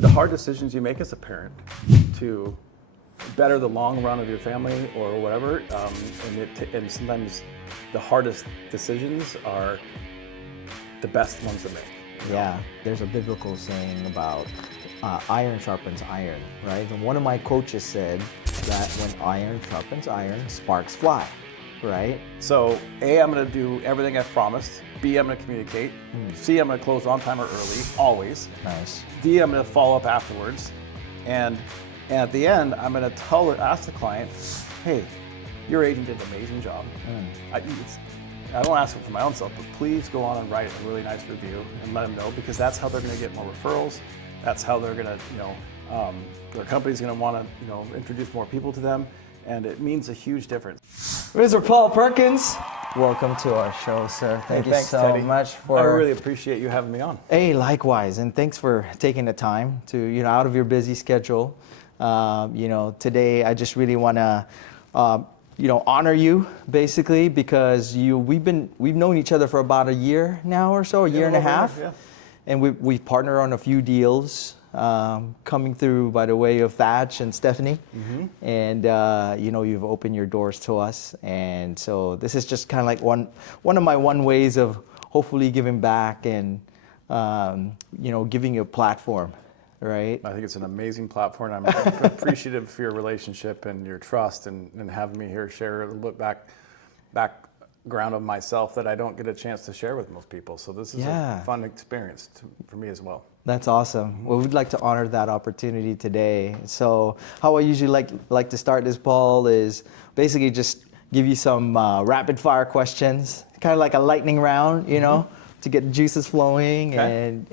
the hard decisions you make as a parent to better the long run of your family or whatever, and sometimes the hardest decisions are the best ones to make. Yeah, there's a biblical saying about iron sharpens iron, right? And one of my coaches said that when iron sharpens iron, sparks fly, right? So A, I'm going to do everything I've promised. B, I'm going to communicate. C, I'm going to close on time or early, always. Nice. D, I'm going to follow up afterwards. And at the end, I'm going to ask the client, hey, your agent did an amazing job. I don't ask it for my own self, but please go on and write a really nice review and let them know, because that's how they're going to get more referrals. That's how they're going to, their company's going to want to, introduce more people to them, and it means a huge difference. Mr. Paul Perkins, welcome to our show, sir. Thank you thanks, so Teddy. much for. I really appreciate you having me on. Hey, likewise, and thanks for taking the time to, out of your busy schedule. Today I just really want to, honor you basically, because we've known each other for about a year now or so, a year and a half, and we've partnered on a few deals coming through by the way of Thatch and Stephanie, and you've opened your doors to us, and so this is just kind of like one of my ways of hopefully giving back and giving you a platform. Right. I think it's an amazing platform. I'm appreciative for your relationship and your trust and having me here share a little bit background of myself that I don't get a chance to share with most people. So this is a fun experience for me as well. That's awesome. Well, we'd like to honor that opportunity today. So how I usually like to start this, Paul, is basically just give you some rapid fire questions, kind of like a lightning round, to get the juices flowing and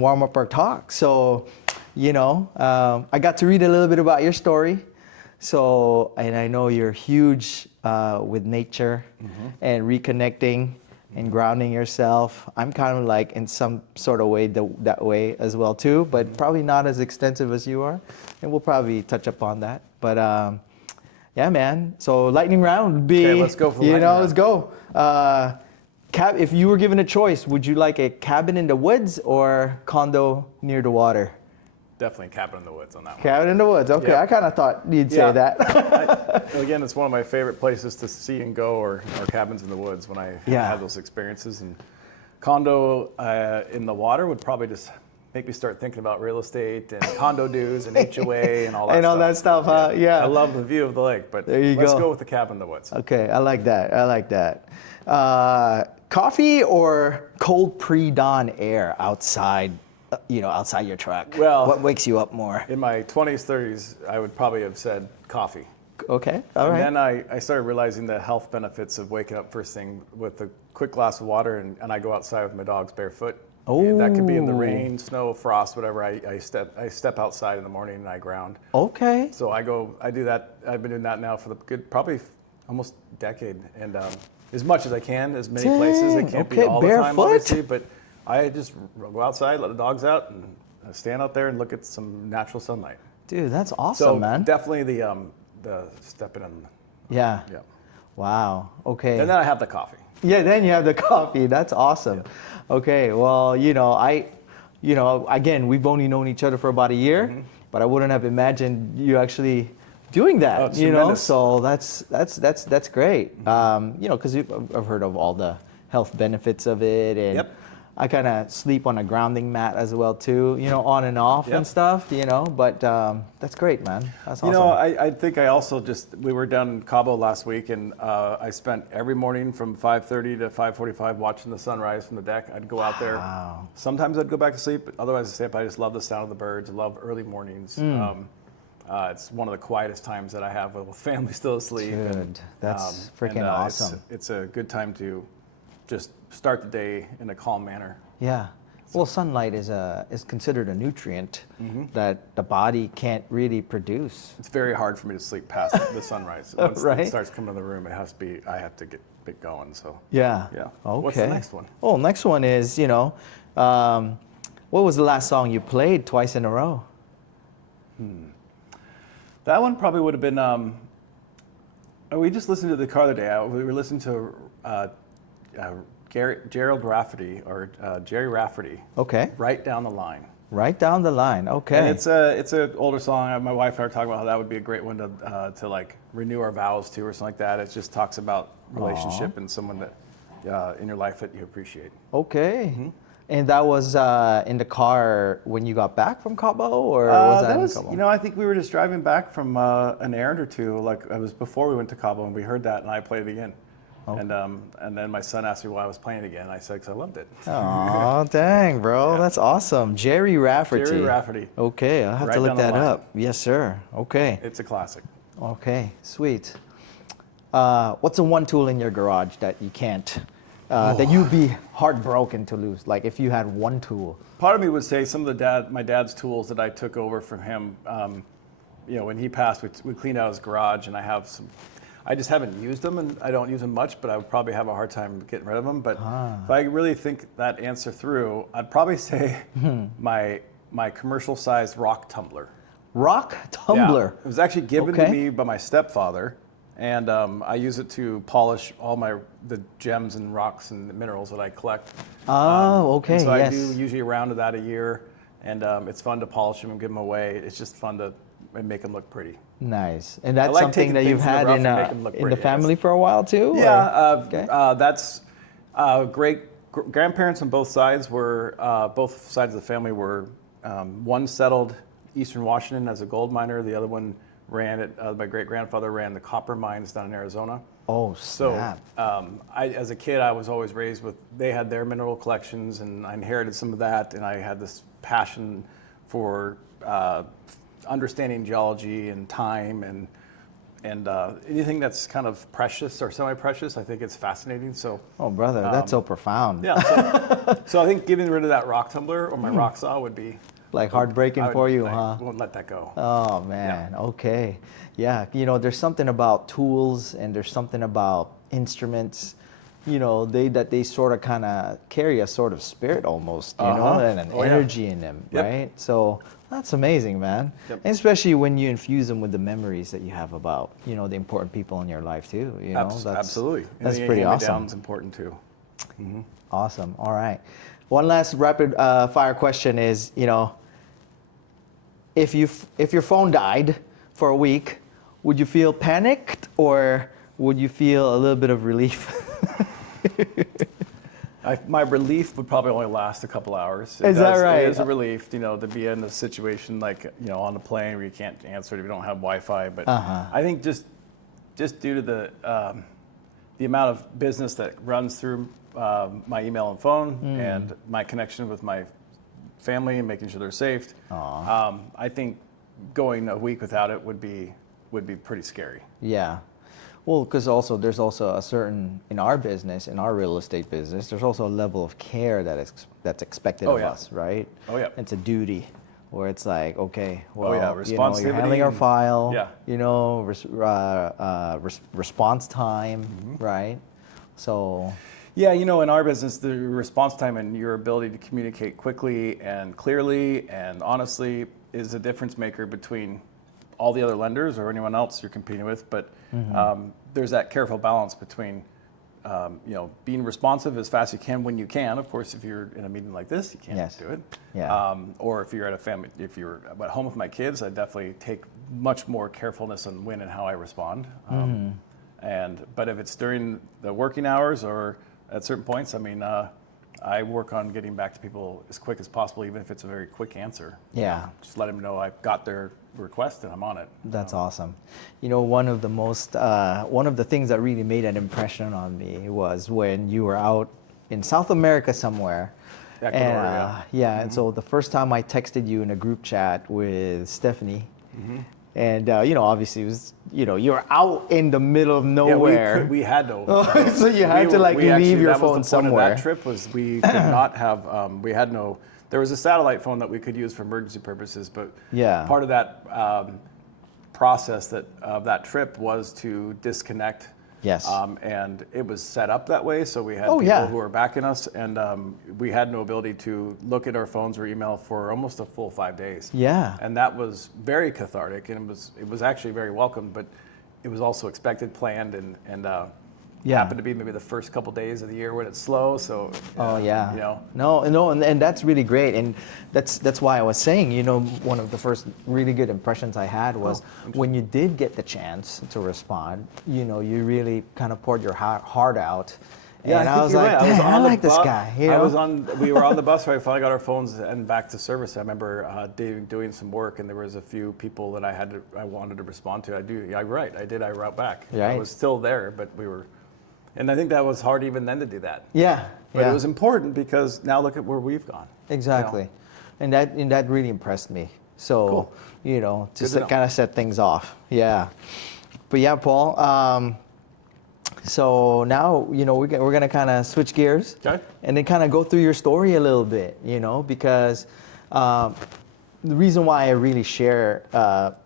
warm up our talk. So, I got to read a little bit about your story. So, and I know you're huge with nature and reconnecting and grounding yourself. I'm kind of like in some sort of way that way as well too, but probably not as extensive as you are. And we'll probably touch upon that. But yeah, man. So lightning round would be, okay, let's go for lightning round. Let's go. If you were given a choice, would you like a cabin in the woods or condo near the water? Definitely cabin in the woods on that one. Cabin in the woods. Okay, yep. I kind of thought you'd say that. Again, it's one of my favorite places to see and go, or cabins in the woods when I have those experiences. And condo in the water would probably just make me start thinking about real estate and condo dues and HOA and all that stuff. And all that stuff, huh? Yeah. I love the view of the lake, but let's go with the cabin in the woods. Okay, I like that. Coffee or cold pre-dawn air outside, outside your truck? Well, what wakes you up more? In my 20s, 30s, I would probably have said coffee. Okay, all right. And then I started realizing the health benefits of waking up first thing with a quick glass of water, and I go outside with my dogs barefoot. Oh. That could be in the rain, snow, frost, whatever. I step outside in the morning and I ground. Okay. So I do that. I've been doing that now for probably almost a decade, and as much as I can, as many places. It can't be all the time, obviously, but I just go outside, let the dogs out, and stand out there and look at some natural sunlight. Dude, that's awesome, man. Definitely the stepping in. Yeah. Wow. Okay. And then I have the coffee. Yeah, then you have the coffee. That's awesome. Yeah. Okay. Well, again, we've only known each other for about a year, but I wouldn't have imagined you actually doing that. Oh, it's tremendous. So that's great. Because I've heard of all the health benefits of it, and I kind of sleep on a grounding mat as well too, on and off and stuff, but that's great, man. That's awesome. I think I also we were down in Cabo last week, and I spent every morning from 5:30 to 5:45 watching the sunrise from the deck. I'd go out there. Sometimes I'd go back to sleep, but otherwise I'd stay up. I just love the sound of the birds. I love early mornings. It's one of the quietest times that I have with family still asleep. Dude, that's freaking awesome. It's a good time to just start the day in a calm manner. Yeah. Well, sunlight is considered a nutrient that the body can't really produce. It's very hard for me to sleep past the sunrise. Once it starts coming in the room, I have to get going. So yeah. Okay. What's the next one? Oh, next one is what was the last song you played twice in a row? That one probably would have been. We just listened to the car the other day. We were listening to Jerry Rafferty. Okay. Right Down the Line. Right down the line. Okay. And it's a older song. My wife and I were talking about how that would be a great one to like renew our vows to or something like that. It just talks about relationship and someone that in your life that you appreciate. Okay. Mm-hmm. And that was in the car when you got back from Cabo, or was that in Cabo? You know, I think we were just driving back from an errand or two. Like it was before we went to Cabo, and we heard that, and I played it again. Okay. And then my son asked me why I was playing it again. I said, because I loved it. Oh, dang, bro. Yeah. That's awesome. Jerry Rafferty. Jerry Rafferty. Okay, I'll have to look that up. Yes, sir. Okay. It's a classic. Okay, sweet. What's the one tool in your garage that you can't, that you'd be heartbroken to lose? Like if you had one tool. Part of me would say some of my dad's tools that I took over from him, you know, when he passed, we cleaned out his garage, and I have some. I just haven't used them, and I don't use them much, but I would probably have a hard time getting rid of them. But if I really think that answer through, I'd probably say my commercial-sized rock tumbler. Rock tumbler? Yeah. It was actually given to me by my stepfather, and I use it to polish all the gems and rocks and minerals that I collect. Oh, okay, so yes. I do usually a round of that a year, and it's fun to polish them and give them away. It's just fun to make them look pretty. Nice. And that's something that you've had in the family for a while too? Yeah, that's great. Grandparents on both sides both sides of the family were, one settled Eastern Washington as a gold miner, the other one ran it, my great grandfather ran the copper mines down in Arizona. Oh, snap. So as a kid, I was always raised they had their mineral collections, and I inherited some of that, and I had this passion for understanding geology and time and anything that's kind of precious or semi-precious. I think it's fascinating. So, oh brother, that's so profound. Yeah. So I think getting rid of that rock tumbler or my rock saw would be like heartbreaking for you, huh? I won't let that go. Oh man. Yeah. Okay. Yeah. You know, there's something about tools and there's something about instruments. You know, they sort of kind of carry a sort of spirit almost, you know, and an energy in them, right? So that's amazing, man. Yep. And especially when you infuse them with the memories that you have about, you know, the important people in your life too. You know, absolutely. That's pretty awesome. It's important too. Mm-hmm. Awesome. All right. One last rapid fire question is, you know, if your phone died for a week, would you feel panicked or would you feel a little bit of relief? My relief would probably only last a couple hours. Is that right? It is a relief, you know, to be in a situation like, you know, on a plane where you can't answer it if you don't have Wi-Fi. But I think just due to the amount of business that runs through my email and phone and my connection with my family and making sure they're safe, I think going a week without it would be pretty scary. Yeah. Well, because there's also a certain, in our business, in our real estate business, there's also a level of care that's expected of us, right? Oh yeah. It's a duty, where it's like, okay, well, you know, you're responsibility handling our file, yeah. you know, response time, right? So. Yeah, you know, in our business, the response time and your ability to communicate quickly and clearly and honestly is a difference maker between all the other lenders or anyone else you're competing with, but there's that careful balance between, you know, being responsive as fast as you can when you can. Of course, if you're in a meeting like this, you can't do it. Yeah. Or if you're if you're at home with my kids, I definitely take much more carefulness on when and how I respond. But if it's during the working hours or at certain points, I mean, I work on getting back to people as quick as possible, even if it's a very quick answer. Yeah. Just let them know I've got their request and I'm on it. That's awesome. You know, one of the things that really made an impression on me was when you were out in South America somewhere. Ecuador, and so the first time I texted you in a group chat with Stephanie, and you know, obviously it was, you know, you're out in the middle of nowhere. Yeah, we had no. So you had to like leave your phone somewhere. That trip was we could not have. We had no. There was a satellite phone that we could use for emergency purposes, but part of that process of that trip was to disconnect. Yes. And it was set up that way, so we had people who were backing us, and we had no ability to look at our phones or email for almost a full 5 days. Yeah. And that was very cathartic, and it was actually very welcome, but it was also expected, planned, and happened to be maybe the first couple days of the year when it's slow. So Oh yeah. you know. No, and that's really great, and that's why I was saying, one of the first really good impressions I had was when you did get the chance to respond, you really kind of poured your heart out. Yeah, and I was like, right. I like this guy. We were on the bus where I finally got our phones and back to service. I remember doing some work, and there was a few people that I wanted to respond to. I wrote back. Right. I was still there, but and I think that was hard even then to do that. Yeah. But it was important because now look at where we've gone. Exactly. And that really impressed me. So, Cool. just to kind of set things off. Yeah. But yeah, Paul, so now, we're going to kind of switch gears. Okay. And then kind of go through your story a little bit, because the reason why I really share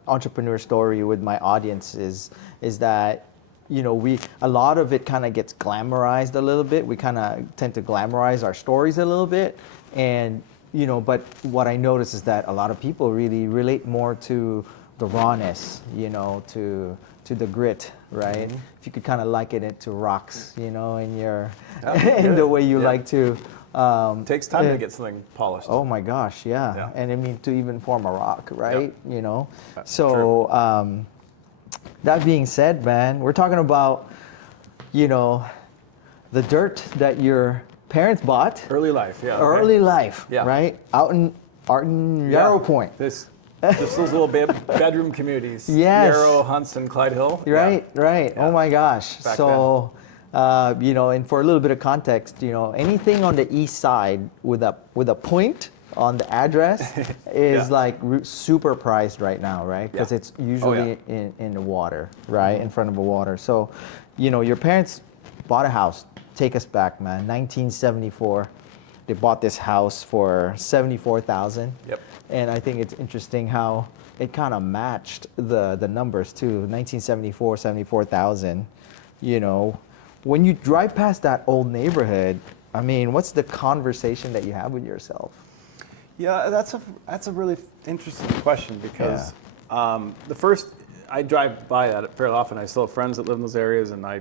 entrepreneur story with my audience is that a lot of it kind of gets glamorized a little bit. We kind of tend to glamorize our stories a little bit. And, but what I notice is that a lot of people really relate more to the rawness, to the grit, right? Mm-hmm. If you could kind of liken it to rocks, in your, in the way you like to. Takes time to get something polished. Oh my gosh, yeah. And I mean, to even form a rock, right? Yep. So, that being said, man, we're talking about, the dirt that your parents bought. Early life, yeah. Early life, yeah. Right? Out in Yarrow Point. Just those little bedroom communities. Yes. Yarrow, Huntston, Clyde Hill. Right. Yeah. Oh my gosh. Back so, and for a little bit of context, anything on the east side with a point on the address is like super priced right now, right? Because it's usually in the water, right? Mm-hmm. In front of the water. So, your parents bought a house. Take us back, man. 1974. They bought this house for $74,000. Yep. And I think it's interesting how it kind of matched the numbers too. 1974, 74,000. When you drive past that old neighborhood, I mean, what's the conversation that you have with yourself? Yeah, that's a really interesting question because I drive by that fairly often. I still have friends that live in those areas, and I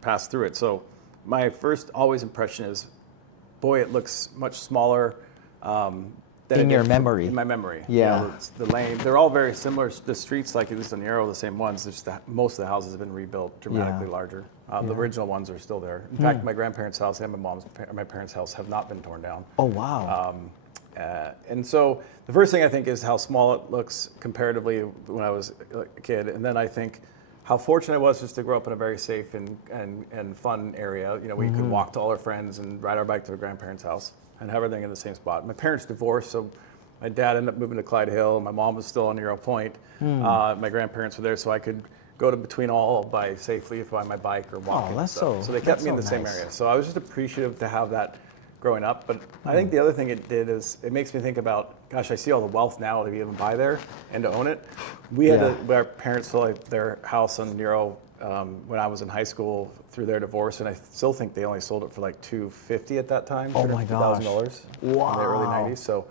pass through it. So my first always impression is, boy, it looks much smaller. In your memory. In my memory. Yeah. The lane, they're all very similar. The streets, like at least on Yarrow, the same ones. Just most of the houses have been rebuilt dramatically larger. The original ones are still there. In fact, my grandparents' house and my parents' house have not been torn down. Oh, wow. And so the first thing I think is how small it looks comparatively when I was a kid. And then I think how fortunate I was just to grow up in a very safe and fun area. We could walk to all our friends and ride our bike to our grandparents' house and have everything in the same spot. My parents divorced, so my dad ended up moving to Clyde Hill. My mom was still on Yarrow Point. My grandparents were there, so I could go to between all by safely by my bike or walking. Oh, that's so they kept me in the nice. same area. So I was just appreciative to have that growing up. But I think the other thing it did is it makes me think about, gosh, I see all the wealth now to be able to buy there and to own it. We had our parents sold their house on Yarrow when I was in high school through their divorce, and I still think they only sold it for like $250 at that time. Oh my gosh. $250,000 Wow. in the early 90s. So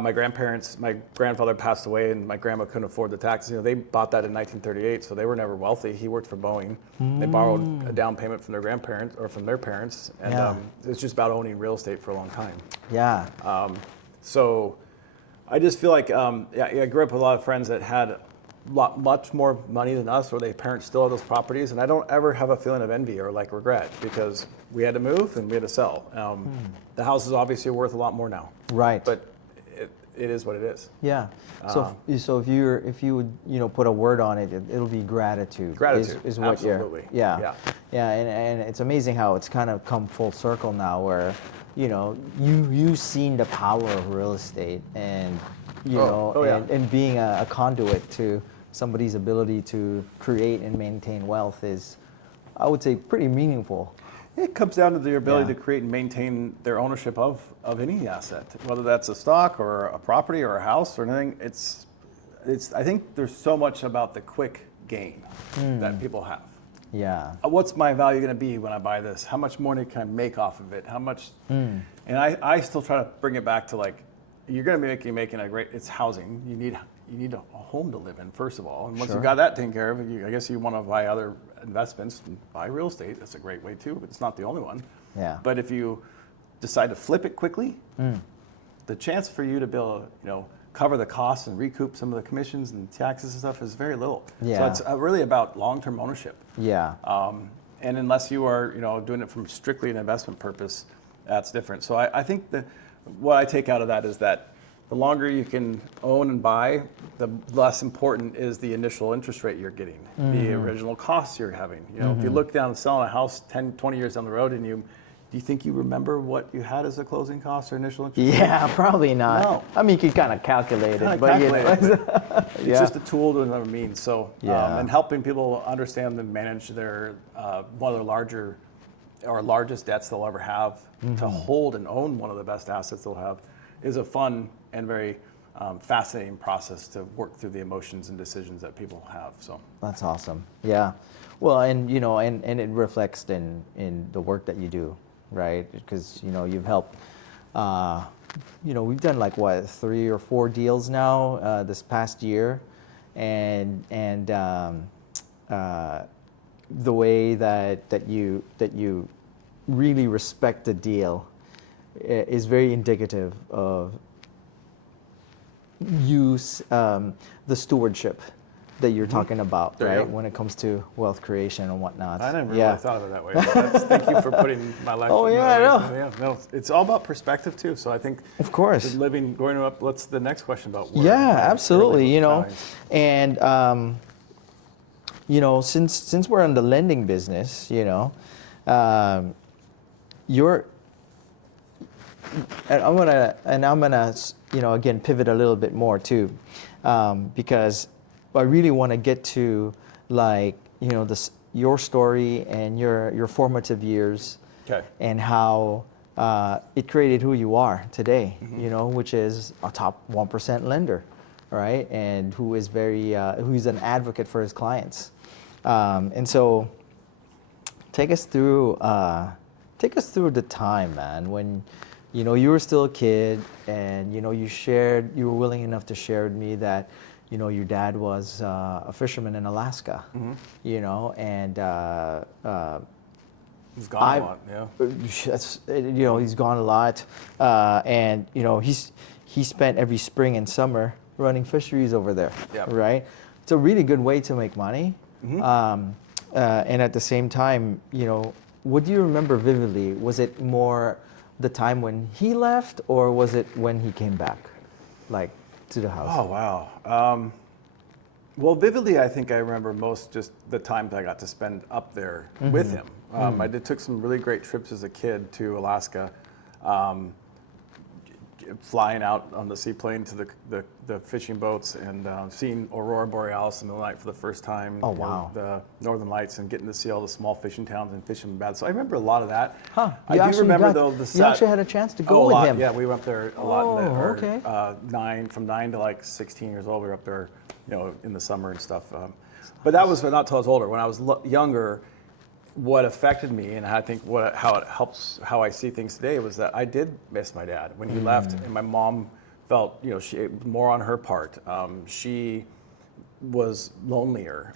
my grandfather passed away, and my grandma couldn't afford the taxes. They bought that in 1938, so they were never wealthy. He worked for Boeing. They borrowed a down payment from their grandparents or from their parents, and it was just about owning real estate for a long time. Yeah. So I just feel like I grew up with a lot of friends that had much more money than us, or their parents still have those properties, and I don't ever have a feeling of envy or like regret because we had to move and we had to sell. The house is obviously worth a lot more now. Right. But it is what it is. Yeah. So if you would put a word on it, it'll be gratitude. Gratitude is what absolutely. Yeah. And it's amazing how it's kind of come full circle now, where you've seen the power of real estate, and and being a conduit to somebody's ability to create and maintain wealth is, I would say, pretty meaningful. It comes down to their ability to create and maintain their ownership of any asset, whether that's a stock or a property or a house or anything. It's. I think there's so much about the quick gain that people have. Yeah. What's my value going to be when I buy this? How much money can I make off of it? How much? And I still try to bring it back to, like, you're going to be making a great. It's housing. You need you need a home to live in, first of all. And once Sure. you've got that taken care of, I guess you want to buy other investments and buy real estate. That's a great way too, but it's not the only one. Yeah. But if you decide to flip it quickly, the chance for you to be able to, cover the costs and recoup some of the commissions and taxes and stuff is very little. Yeah. So it's really about long-term ownership. Yeah. And unless you are, doing it from strictly an investment purpose, that's different. So I think that what I take out of that is that the longer you can own and buy, the less important is the initial interest rate you're getting, the original costs you're having. If you look down and selling a house 10, 20 years down the road, and do you think you remember what you had as a closing cost or initial interest rate? Yeah, probably not. No. I mean, you can kind of calculate it, but It's just a tool to another means. So, Yeah. and helping people understand and manage their one of their largest debts they'll ever have, to hold and own one of the best assets they'll have, is a fun and very fascinating process to work through the emotions and decisions that people have. So That's awesome. Yeah. Well, and and it reflects in the work that you do, right? Because you've helped. We've done like what 3 or 4 deals now this past year, and the way that you really respect the deal is very indicative of the stewardship that you're talking about, There you right? go. When it comes to wealth creation and whatnot. I never really thought of it that way. But thank you for putting my life. Oh, yeah, I know. Yeah, no, it's all about perspective too. So I think, Of course. growing up. What's the next question about? Work? Yeah, absolutely. Really And since we're in the lending business, you're, and I'm gonna again pivot a little bit more too, because I really want to get to your story and your formative years, Okay. and how it created who you are today, which is a top 1% lender, right? And who is who's an advocate for his clients. And so take us through the time, man, when you were still a kid, and you were willing enough to share with me that your dad was a fisherman in Alaska, and He's gone a lot. Yeah. he's gone a lot, and he spent every spring and summer running fisheries over there. Yeah. Right. It's a really good way to make money, and at the same time, what do you remember vividly? Was it more the time when he left, or was it when he came back, to the house? Oh wow. Well, vividly, I think I remember most just the times I got to spend up there with him. I took some really great trips as a kid to Alaska, flying out on the seaplane to the fishing boats, and seeing Aurora Borealis in the night for the first time. Oh, wow. The Northern Lights, and getting to see all the small fishing towns and fishing baths. So I remember a lot of that. Huh. I do remember though you actually had a chance to go a with lot. him. Yeah, we went there a lot. Okay. From 9 to like 16 years old, we were up there, in the summer and stuff. But that was not till I was older. When I was younger, what affected me, and I think how it helps how I see things today, was that I did miss my dad when he left, and my mom felt, she more on her part. She was lonelier.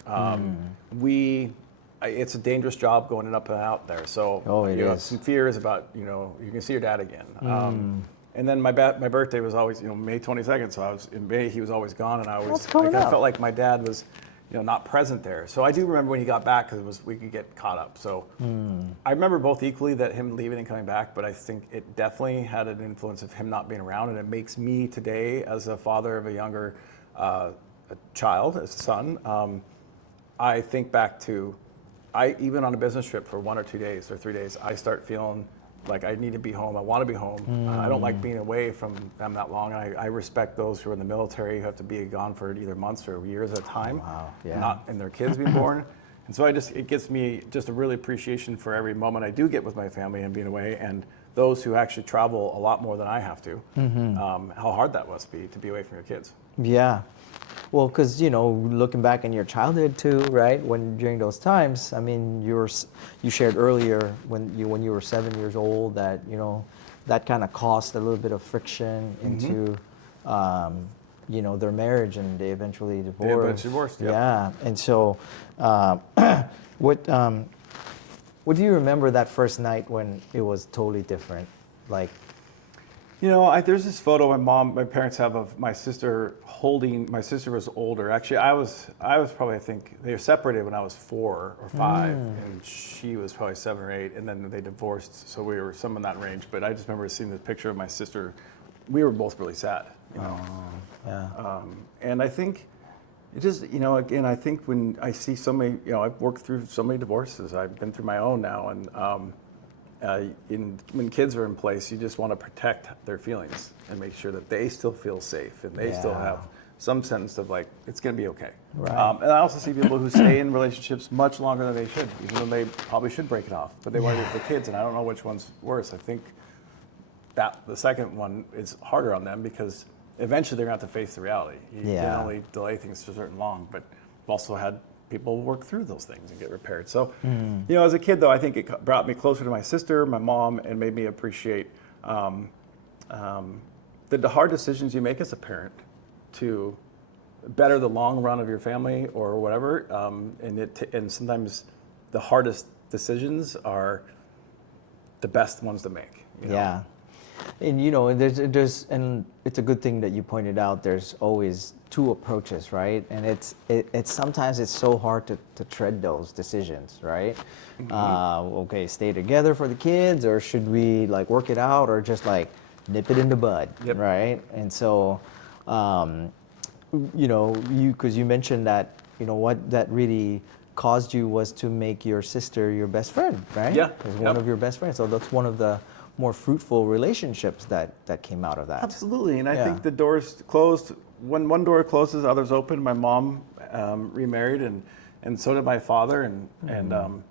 It's a dangerous job going up and out there. So it you have is. some fears about, you can see your dad again. And then my birthday was always, May 22nd. So I was in May. He was always gone, and I felt like my dad was, not present there. So I do remember when he got back, because we could get caught up. So I remember both equally, that him leaving and coming back. But I think it definitely had an influence of him not being around, and it makes me today, as a father of a younger child, as a son, I think back to, even on a business trip for 1 or 2 days or 3 days, I start feeling like I need to be home. I want to be home. I don't like being away from them that long. I respect those who are in the military, who have to be gone for either months or years at a time, and their kids being born. And so it gives me just a really appreciation for every moment I do get with my family and being away, and those who actually travel a lot more than I have to. How hard that must be to be away from your kids. Yeah. Well, because looking back in your childhood too, right? During those times, I mean, you shared earlier when you were 7 years old that that kind of caused a little bit of friction into their marriage, and they eventually divorced. They eventually divorced, Yeah, and so what do you remember that first night when it was totally different? Like, there's this photo my parents have of my sister holding. My sister was older. Actually, I was probably, I think they were separated when I was 4 or 5, and she was probably 7 or 8, and then they divorced. So we were some in that range. But I just remember seeing the picture of my sister. We were both really sad, and I think it just, again, I think when I see so many, I've worked through so many divorces. I've been through my own now, and when kids are in place, you just want to protect their feelings and make sure that they still feel safe and they still have some sense of like, it's going to be okay. Right. And I also see people who stay in relationships much longer than they should, even though they probably should break it off, but they want to do it for kids, and I don't know which one's worse. I think that the second one is harder on them because eventually they're going to have to face the reality. You can only delay things for certain long, but I've also had people work through those things and get repaired. So, as a kid, though, I think it brought me closer to my sister, my mom, and made me appreciate the hard decisions you make as a parent to better the long run of your family or whatever. And sometimes the hardest decisions are the best ones to make. Yeah. And there's and it's a good thing that you pointed out. There's always two approaches, right? And it's sometimes it's so hard to tread those decisions, right? Okay, stay together for the kids, or should we like work it out, or just like nip it in the bud, right? And so, because you mentioned that what that really caused you was to make your sister your best friend, right? Yeah. As one of your best friends. So that's one of the more fruitful relationships that came out of that. Absolutely, and I think the doors closed. When one door closes, others open. My mom remarried, and so did my father, and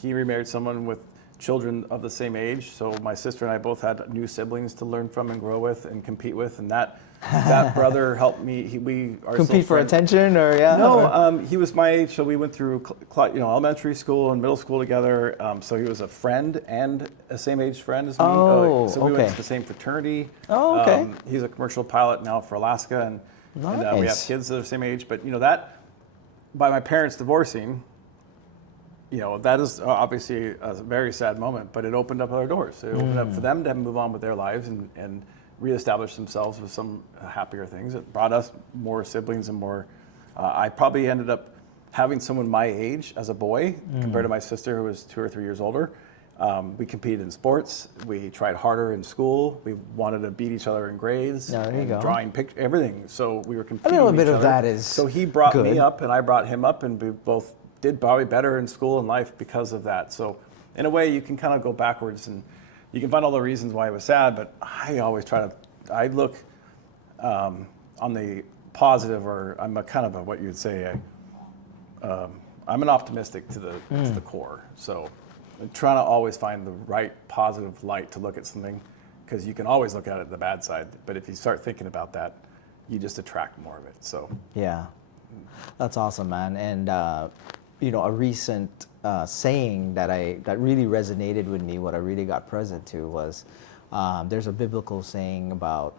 he remarried someone with children of the same age. So my sister and I both had new siblings to learn from and grow with and compete with, and that brother helped me. We are compete for attention, or no. He was my age, so we went through elementary school and middle school together. So he was a friend and a same age friend as me. So we went to the same fraternity. Oh, okay. He's a commercial pilot now for Alaska, and we have kids that are the same age. But that by my parents divorcing, that is obviously a very sad moment. But it opened up other doors. It opened up for them to move on with their lives and reestablish themselves with some happier things. It brought us more siblings and more. I probably ended up having someone my age as a boy compared to my sister, who was 2 or 3 years older. We competed in sports. We tried harder in school. We wanted to beat each other in grades, drawing pictures, everything. So we were competing. A little with bit each of other. that is So he brought good. me up, and I brought him up, and we both did probably better in school and life because of that. So in a way, you can kind of go backwards, and you can find all the reasons why it was sad, but I always I look on the positive, or I'm a kind of a, what you'd say, I'm an optimistic to the core. So I'm trying to always find the right positive light to look at something, because you can always look at it the bad side, but if you start thinking about that, you just attract more of it. So yeah, that's awesome, man. And a recent saying that really resonated with me, what I really got present to was, there's a biblical saying about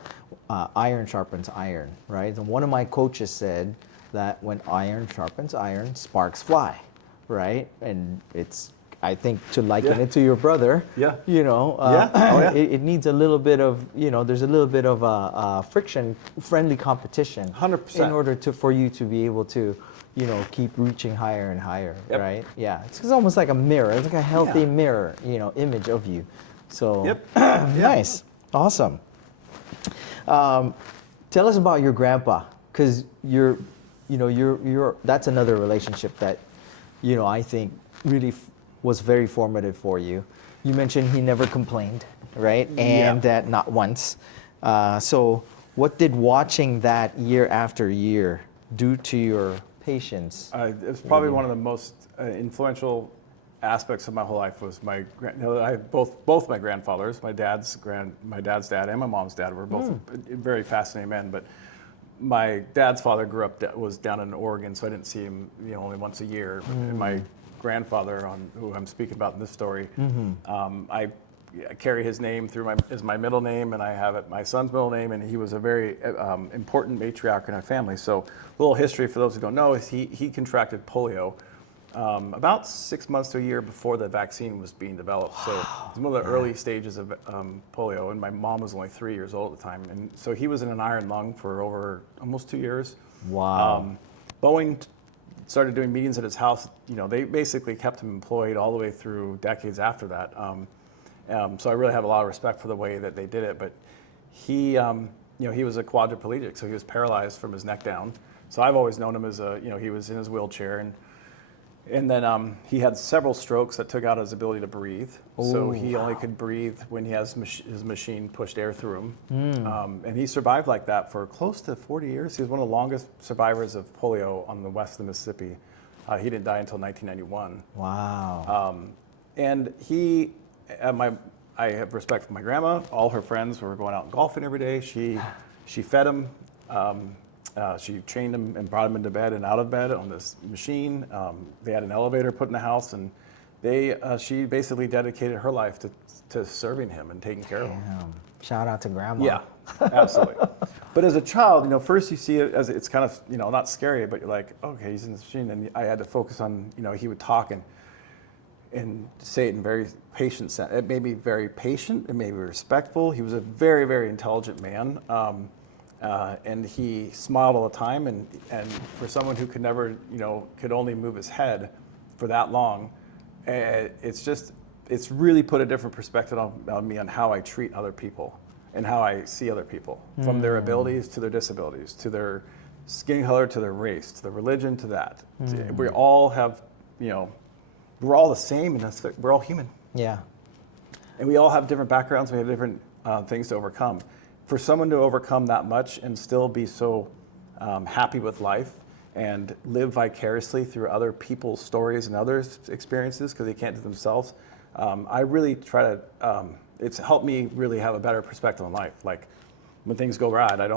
iron sharpens iron, right? And one of my coaches said that when iron sharpens iron, sparks fly, right? And it's, I think, to liken it to your brother, it needs a little bit of, there's a little bit of friction, friendly competition, 100%, in order for you to be able to, keep reaching higher and higher, right? Yeah, it's almost like a mirror. It's like a healthy mirror, image of you. So, nice, awesome. Tell us about your grandpa, because you're that's another relationship that, I think really was very formative for you. You mentioned he never complained, right? And that not once. So what did watching that year after year do to your patience? It's probably one of the most influential aspects of my whole life was both my grandfathers, my dad's dad and my mom's dad were both very fascinating men, but my dad's father was down in Oregon, so I didn't see him only once a year. And my grandfather, who I'm speaking about in this story, I carry his name through as my middle name, and I have my son's middle name, and he was a very important matriarch in our family. So a little history for those who don't know is he contracted polio about 6 months to a year before the vaccine was being developed. So it's one of the early stages of polio, and my mom was only 3 years old at the time. And so he was in an iron lung for over almost 2 years. Wow. Boeing started doing meetings at his house. They basically kept him employed all the way through decades after that. So I really have a lot of respect for the way that they did it. But he was a quadriplegic, so he was paralyzed from his neck down. So I've always known him as he was in his wheelchair, and then he had several strokes that took out his ability to breathe. So he only could breathe when he has his machine pushed air through him. And he survived like that for close to 40 years. He was one of the longest survivors of polio on the west of the Mississippi. He didn't die until 1991. Wow. And I have respect for my grandma. All her friends were going out and golfing every day. She fed him. She trained him and brought him into bed and out of bed on this machine. They had an elevator put in the house, and she basically dedicated her life to serving him and taking care of him. Shout out to grandma. Yeah, absolutely. But as a child, first you see it as it's kind of, not scary, but you're like, okay, he's in this machine. And I had to focus on, he would talk and say it in very patient sense. It made me very patient. It made me respectful. He was a very, very intelligent man. And he smiled all the time, and for someone who could never, could only move his head for that long, it's really put a different perspective on me on how I treat other people and how I see other people, from their abilities to their disabilities, to their skin color, to their race, to their religion, to that. We all have, we're all the same, and we're all human. Yeah. And we all have different backgrounds. We have different things to overcome. For someone to overcome that much and still be so happy with life and live vicariously through other people's stories and other experiences because they can't do themselves, I really try to. It's helped me really have a better perspective on life. Like when things go bad, I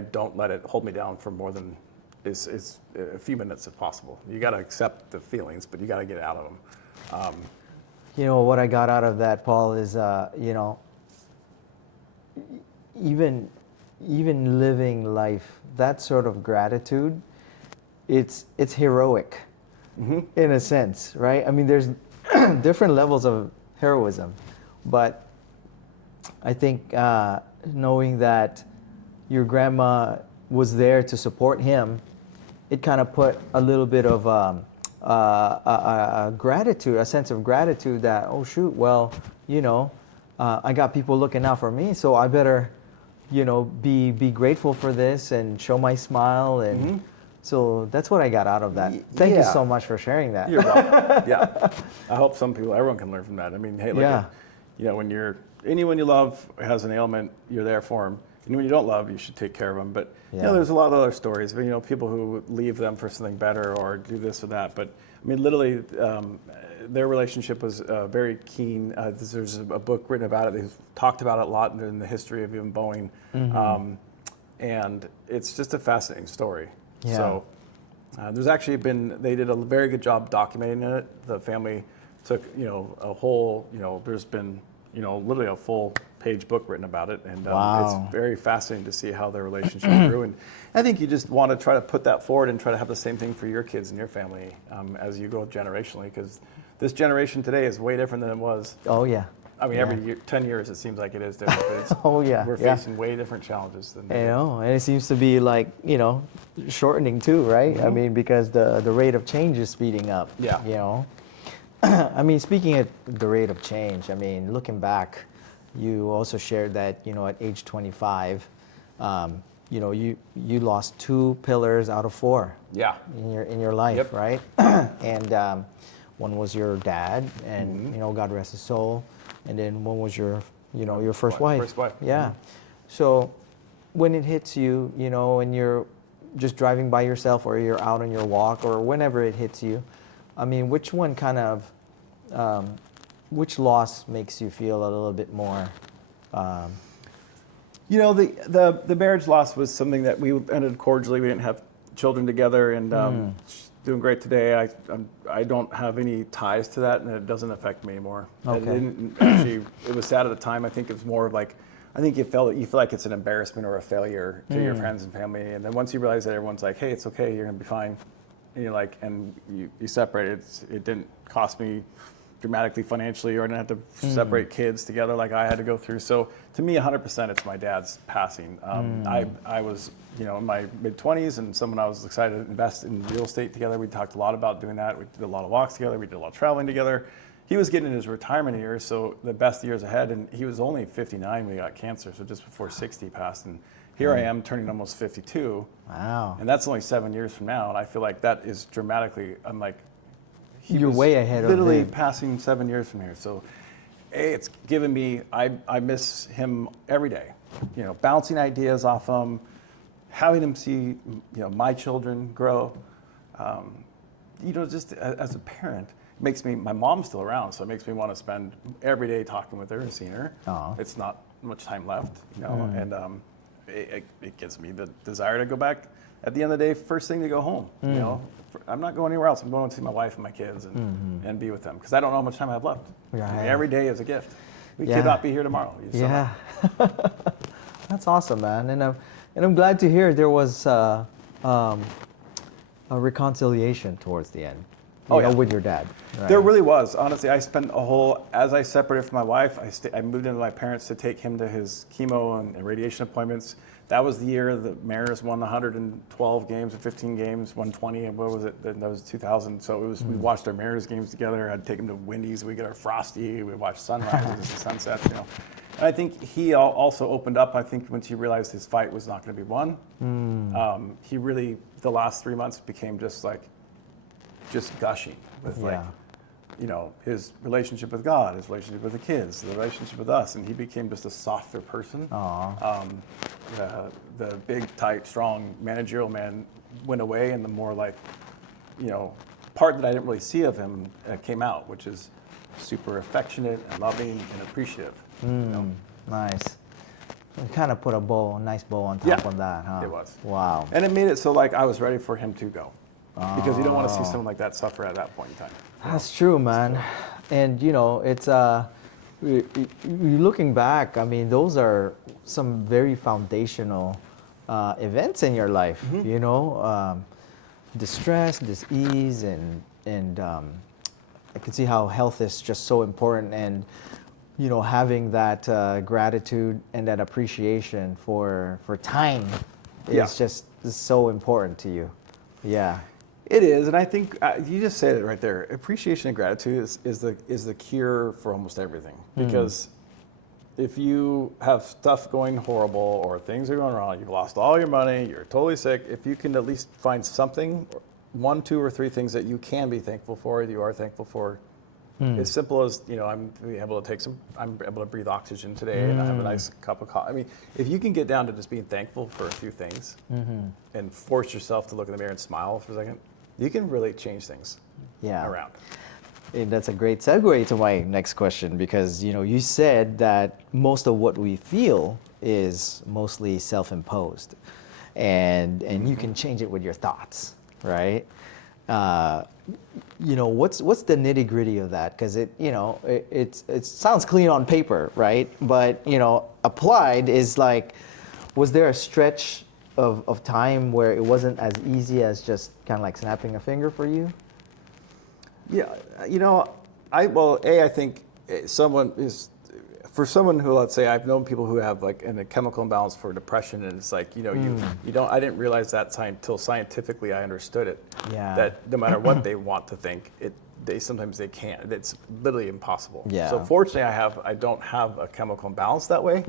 don't let it hold me down for more than is a few minutes if possible. You got to accept the feelings, but you got to get out of them. What I got out of that, Paul, is even living life, that sort of gratitude, it's heroic in a sense, right? I mean, there's different levels of heroism, but I think knowing that your grandma was there to support him, it kind of put a little bit of a gratitude, a sense of gratitude that, oh shoot, well, I got people looking out for me, so I better be grateful for this and show my smile. And so that's what I got out of that. Thank you so much for sharing that. You're welcome. Yeah. I hope everyone can learn from that. I mean, hey, when anyone you love has an ailment, you're there for them. And when you don't love, you should take care of them. But there's a lot of other stories. But people who leave them for something better or do this or that. But I mean, literally, their relationship was very keen. There's a book written about it. They've talked about it a lot in the history of even Boeing, and it's just a fascinating story. Yeah. So there's actually they did a very good job documenting it. The family took a whole there's been literally a full page book written about it, and it's very fascinating to see how their relationship grew. And I think you just want to try to put that forward and try to have the same thing for your kids and your family as you go generationally, because this generation today is way different than it was. Oh yeah. I mean, every year, 10 years, it seems like it is different. But we're facing way different challenges than they and it seems to be like shortening too, right? I mean, because the rate of change is speeding up. Yeah. I mean, speaking of the rate of change, I mean, looking back, you also shared that, at age 25, you lost 2 pillars out of 4. Yeah. In your life, right? And one was your dad, and God rest his soul, and then one was your first wife. First wife. Yeah. So when it hits you, and you're just driving by yourself, or you're out on your walk, or whenever it hits you, I mean, which one kind of which loss makes you feel a little bit more? The marriage loss was something that we ended cordially. We didn't have children together, and doing great today. I don't have any ties to that, and it doesn't affect me anymore. Okay. It didn't actually. It was sad at the time. I think it was more of like, I think you feel like it's an embarrassment or a failure to your friends and family, and then once you realize that everyone's like, hey, it's okay, you're gonna be fine, and you're like, and you separate. It didn't cost me dramatically financially, or I didn't have to separate kids together like I had to go through. So to me, 100%, it's my dad's passing. I was, in my mid-20s, and someone I was excited to invest in real estate together. We talked a lot about doing that. We did a lot of walks together. We did a lot of traveling together. He was getting in his retirement years, so the best years ahead, and he was only 59 when he got cancer, so just before 60 passed. And here I am turning almost 52. Wow. And that's only 7 years from now, and I feel like that is dramatically, I'm like, You're way ahead of literally him. passing 7 years from here. So, it's given me, I miss him every day. Bouncing ideas off him, having him see, my children grow. Just as a parent, it makes me, my mom's still around, so it makes me want to spend every day talking with her and seeing her. Aw. It's not much time left, and it gives me the desire to go back at the end of the day, first thing to go home. I'm not going anywhere else. I'm going to see my wife and my kids and be with them, because I don't know how much time I have left. Right. I mean, every day is a gift. We Yeah. could not be here tomorrow. Yeah. That's awesome, man. And I'm glad to hear there was a reconciliation towards the end. With your dad. Right? There really was. Honestly, I spent as I separated from my wife, I moved into my parents to take him to his chemo and radiation appointments. That was the year the Mariners won 112 games or 15 games, 120, and what was it? That was 2000. So it was, we watched our Mariners games together. I'd take him to Wendy's. We get our Frosty. We watch sunrises and sunsets, And I think he also opened up. I think once he realized his fight was not going to be won, he really, the last 3 months became just gushing with his relationship with God, his relationship with the kids, the relationship with us, and he became just a softer person. The big, tight, strong managerial man went away, and the more part that I didn't really see of him came out, which is super affectionate and loving and appreciative. Nice. You kind of put a nice bow on top of that, huh? It was. Wow. And it made it so I was ready for him to go. Because you don't want to see someone like that suffer at that point in time. That's true, man. And it's looking back, I mean, those are some very foundational events in your life. Distress, dis-ease, and I can see how health is just so important, and having that gratitude and that appreciation for time is just so important to you. Yeah. It is, and I think you just said it right there. Appreciation and gratitude is the cure for almost everything. Because if you have stuff going horrible or things are going wrong, you've lost all your money, you're totally sick, if you can at least find something, 1, 2, or 3 things that you can be thankful for, that you are thankful for. As simple as I'm able to breathe oxygen today, and I have a nice cup of coffee. I mean, if you can get down to just being thankful for a few things, and force yourself to look in the mirror and smile for a second, you can really change things around. And that's a great segue to my next question, because you said that most of what we feel is mostly self-imposed, and you can change it with your thoughts, right? What's the nitty-gritty of that? Because it sounds clean on paper, right? But applied is was there a stretch of time where it wasn't as easy as just kind of snapping a finger for you? Yeah, I think for someone who, let's say, I've known people who have a chemical imbalance for depression, and it's I didn't realize that until scientifically I understood it. Yeah. That no matter what they want to think, sometimes they can't. It's literally impossible. Yeah. So fortunately, I don't have a chemical imbalance that way.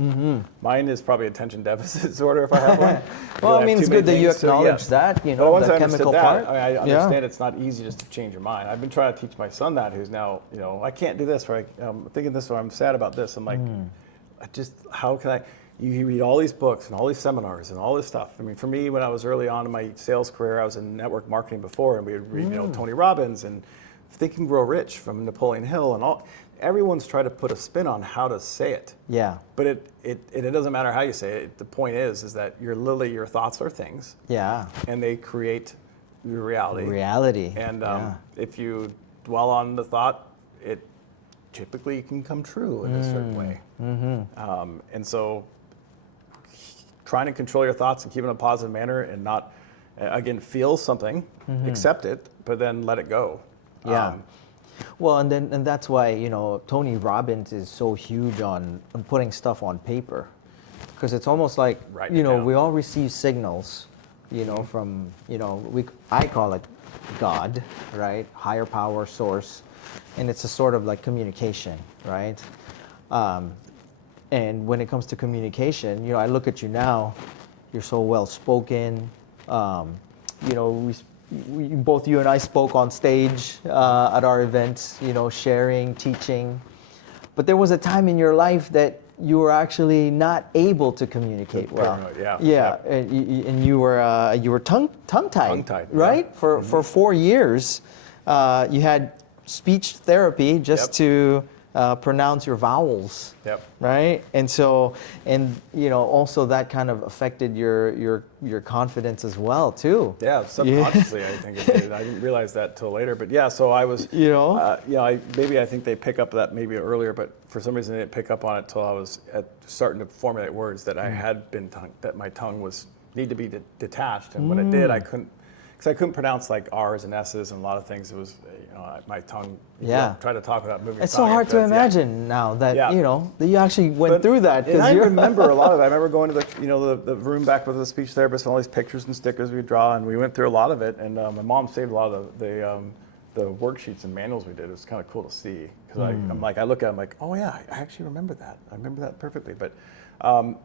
Mine is probably attention deficit disorder if I have one. Well, I mean, it's good that you acknowledge that, But once the I chemical understood that, part. I understand it's not easy just to change your mind. I've been trying to teach my son that, who's now, I can't do this, or I'm thinking this, or I'm sad about this. I'm like, how can I? You read all these books and all these seminars and all this stuff. I mean, for me, when I was early on in my sales career, I was in network marketing before, and we would read, Tony Robbins and Think and Grow Rich from Napoleon Hill, and all. Everyone's tried to put a spin on how to say it. Yeah. But it doesn't matter how you say it. The point is that your thoughts are things. Yeah. And they create your reality. Reality. And if you dwell on the thought, it typically can come true in a certain way. And so trying to control your thoughts and keep it in a positive manner and not, again, feel something, accept it, but then let it go. Yeah. Well, and that's why, you know, Tony Robbins is so huge on putting stuff on paper, because it's almost like, you know, we all receive signals, you know, from, you know, I call it God, right? Higher power source, and it's a sort of like communication, right? And when it comes to communication, you know, I look at you now, you're so well spoken. You know, both you and I spoke on stage at our events, you know, sharing, teaching. But there was a time in your life that you were actually not able to communicate well. Yeah. And you were tongue-tied, Tongue-tied, right? For 4 years, you had speech therapy just to pronounce your vowels. Right? And so, and you know, also that kind of affected your confidence as well too. Yeah, subconsciously I think it did. I didn't realize that till later, but yeah. So I was, you know, I think they pick up that maybe earlier, but for some reason they didn't pick up on it till I was starting to formulate words that I had been that my tongue was need to be detached, and when it did, I couldn't. Because I couldn't pronounce like R's and S's and a lot of things. It was, you know, my tongue. Try to talk without moving. It's so hard to imagine now that you know that you actually went through that. And I remember a lot of it. I remember going to the room back with the speech therapist and all these pictures and stickers we draw, and we went through a lot of it. And my mom saved a lot of the worksheets and manuals we did. It was kind of cool to see because I'm like, I look at it, I'm like, oh yeah, I actually remember that. I remember that perfectly. But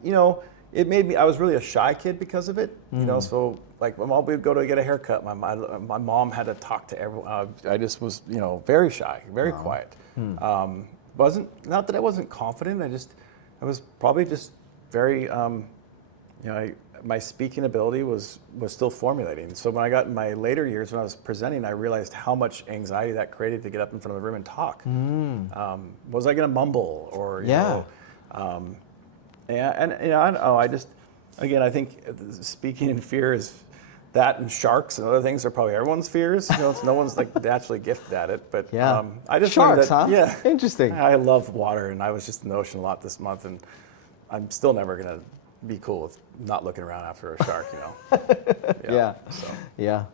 you know, it made me. I was really a shy kid because of it. You know, so. Like when we'd go to get a haircut, my mom had to talk to everyone. I just was, you know, very shy, very quiet. Wasn't not that I wasn't confident. I was probably just very, you know, my speaking ability was still formulating. So when I got in my later years, when I was presenting, I realized how much anxiety that created to get up in front of the room and talk. Was I going to mumble or you know? And you know, I don't know. Again, I think speaking in fear is. That and sharks and other things are probably everyone's fears. You know, no one's like naturally gifted at it. But I just sharks, that, huh? Yeah, interesting. I love water, and I was just in the ocean a lot this month, and I'm still never gonna be cool with not looking around after a shark. You know. Yeah.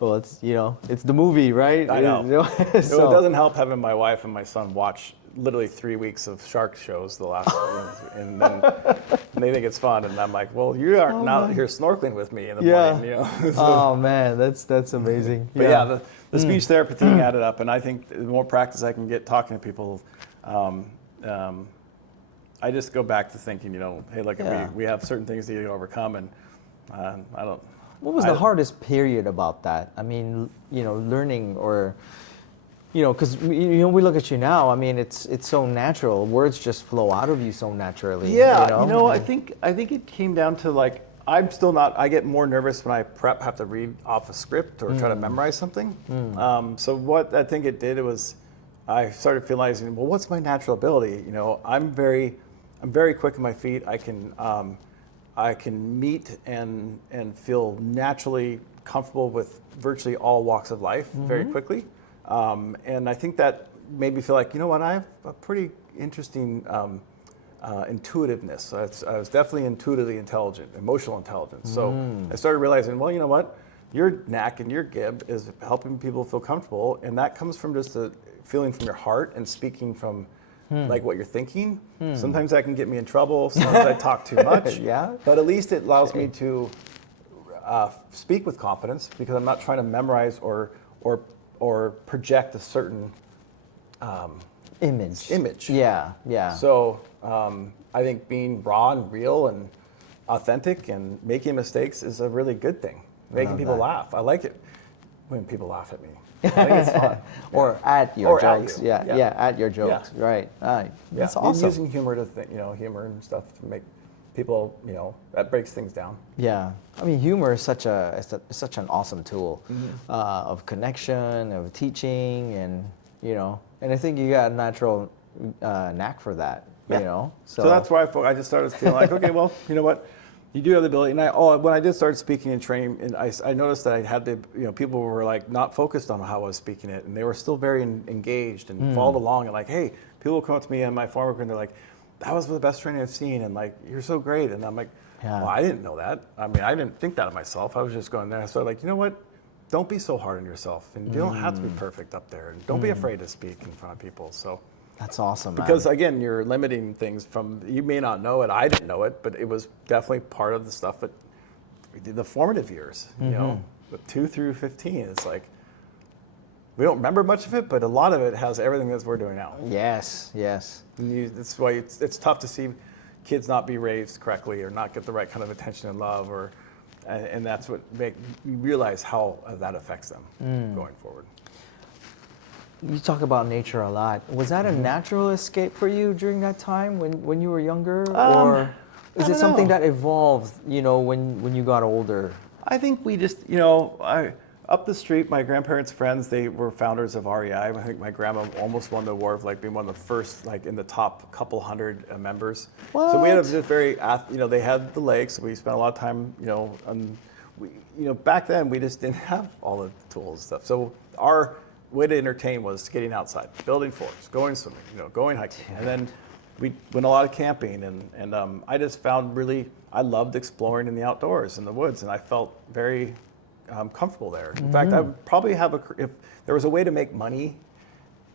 Well, it's it's the movie, right? I know. So. It doesn't help having my wife and my son watch literally 3 weeks of shark shows the last, and then they think it's fun, and I'm like, well, you aren't out here snorkeling with me in the morning, you know. So, oh man, that's amazing. But the speech therapy thing added up, and I think the more practice I can get talking to people, I just go back to thinking, you know, hey, look, we have certain things to overcome, and I don't. What was the hardest period about that? I mean, you know, learning or. You know, because we look at you now. I mean, it's so natural. Words just flow out of you so naturally. Yeah, you know, I think it came down to like I'm still not. I get more nervous when I have to read off a script or try to memorize something. So what I think it did was I started realizing, well, what's my natural ability? You know, I'm very quick on my feet. I can meet and feel naturally comfortable with virtually all walks of life very quickly. And I think that made me feel like, you know what, I have a pretty interesting intuitiveness. I was definitely intuitively intelligent, emotional intelligence. So I started realizing, well, you know what, your knack and your gib is helping people feel comfortable, and that comes from just a feeling from your heart and speaking from like what you're thinking. Sometimes that can get me in trouble. Sometimes I talk too much. But at least it allows me to speak with confidence because I'm not trying to memorize or project a certain image. Yeah. So I think being raw and real and authentic and making mistakes is a really good thing. Making people laugh. I like it when people laugh at me. I think it's fun. Or at your jokes. At you. At your jokes. Right. That's awesome. Using humor humor and stuff to make people, that breaks things down. Yeah, I mean, humor is such an awesome tool of connection, of teaching, and and I think you got a natural knack for that. So that's why I just started feeling like, okay, well, you know what, You do have the ability, and when I did start speaking and training, and I noticed that I had people were like not focused on how I was speaking it, and they were still very engaged and followed along, and like, hey, people will come up to me and my former group, and they're like, that was the best training I've seen, and like, you're so great, and I'm like, well, I didn't know that. I mean, I didn't think that of myself. I was just going there. So like, you know what? Don't be so hard on yourself, and you don't have to be perfect up there, and don't be afraid to speak in front of people. So. That's awesome, man. Because again, you're limiting things you may not know it, I didn't know it, but it was definitely part of the stuff that we did the formative years, you know, with 2 through 15. It's like, we don't remember much of it, but a lot of it has everything that we're doing now. Yes. And that's why it's tough to see kids not be raised correctly or not get the right kind of attention and love, and that's what you realize how that affects them going forward. You talk about nature a lot. Was that a natural escape for you during that time when you were younger? Or is it something that evolved, when you got older? I think we just, up the street, my grandparents' friends, they were founders of REI. I think my grandma almost won the award of like being one of the first, like in the top couple hundred members. What? So we had a just very, they had the lakes. So we spent a lot of time, back then we just didn't have all the tools and stuff. So our way to entertain was getting outside, building forts, going swimming, going hiking. And then we went a lot of camping, and I just found I loved exploring in the outdoors, in the woods, and I felt very comfortable there. In fact, I would probably if there was a way to make money,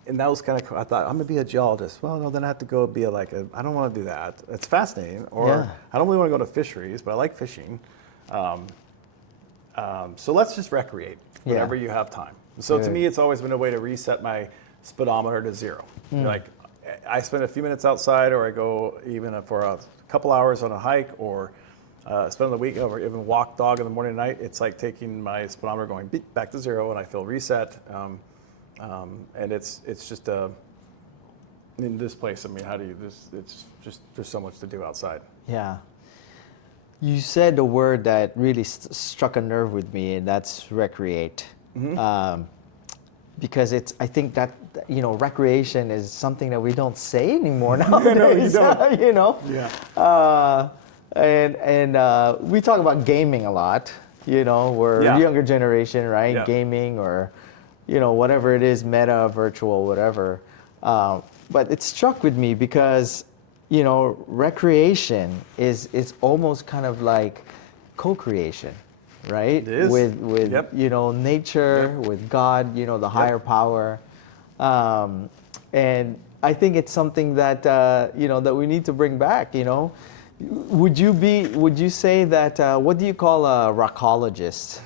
and that was kind of, I thought, I'm gonna be a geologist. Well, no, then I have to go be I don't wanna do that. It's fascinating. Or I don't really wanna go to fisheries, but I like fishing. So let's just recreate whenever you have time. So to me, it's always been a way to reset my speedometer to zero. Like, I spend a few minutes outside, or I go even for a couple hours on a hike, or spend the week, or even walk dog in the morning and night. It's like taking my speedometer going back to zero, and I feel reset. And it's just in this place. I mean, it's just there's so much to do outside. Yeah. You said a word that really struck a nerve with me, and that's recreate. Because I think that recreation is something that we don't say anymore nowadays. No, you don't. And we talk about gaming a lot. We're younger generation, right? Yeah. Gaming or whatever it is, meta, virtual, whatever. But it struck with me because recreation is almost kind of like co-creation. Right? It is. With nature, with God, the higher power, and I think it's something that that we need to bring back. Would you say that what do you call a rockologist?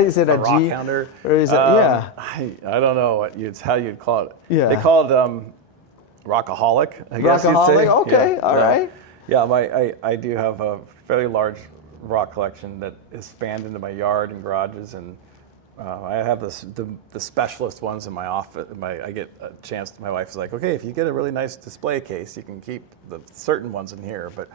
Is it a rock pounder? Or is it I don't know how you'd call it. Yeah. They call it rockaholic, I guess you'd say. Okay, all right. Yeah, I do have a fairly large rock collection that is spanned into my yard and garages, and I have the specialist ones in my office. I get a chance. My wife's like, okay, if you get a really nice display case, you can keep the certain ones in here. But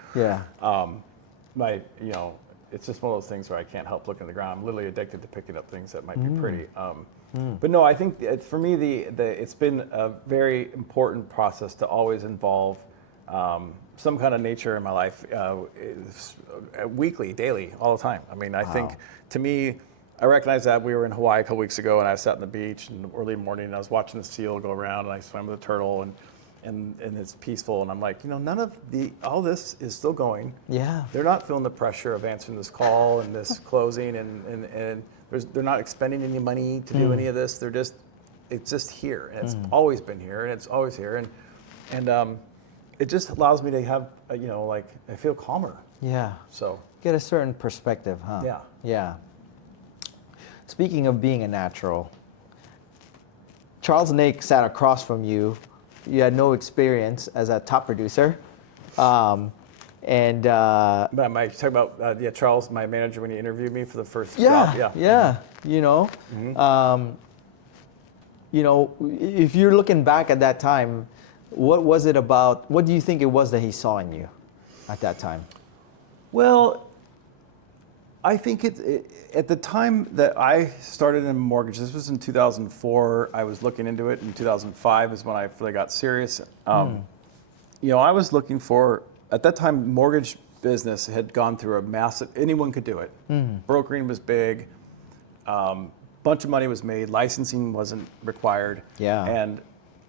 it's just one of those things where I can't help looking at the ground. I'm literally addicted to picking up things that might be pretty. But no, I think for me it's been a very important process to always involve some kind of nature in my life, weekly, daily, all the time. I mean, I think to me, I recognize that we were in Hawaii a couple weeks ago, and I sat on the beach in the early morning, and I was watching the seal go around, and I swam with a turtle, and it's peaceful, and I'm like, none of all this is still going. Yeah. They're not feeling the pressure of answering this call and this closing, and they're not expending any money to do any of this. It's just here, and it's always been here, and it's always here, and it just allows me to have, I feel calmer. Yeah. So get a certain perspective, huh? Yeah. Yeah. Speaking of being a natural, Charles Nake sat across from you. You had no experience as a top producer. But you talk about Charles, my manager, when he interviewed me for the first job. Yeah. If you're looking back at that time, what was it about? What do you think it was that he saw in you at that time? Well, I think at the time that I started in mortgage, this was in 2004. I was looking into it. In 2005 is when I really got serious. I was looking for, at that time, mortgage business had gone through a massive, anyone could do it. Brokering was big, bunch of money was made, licensing wasn't required. Yeah. And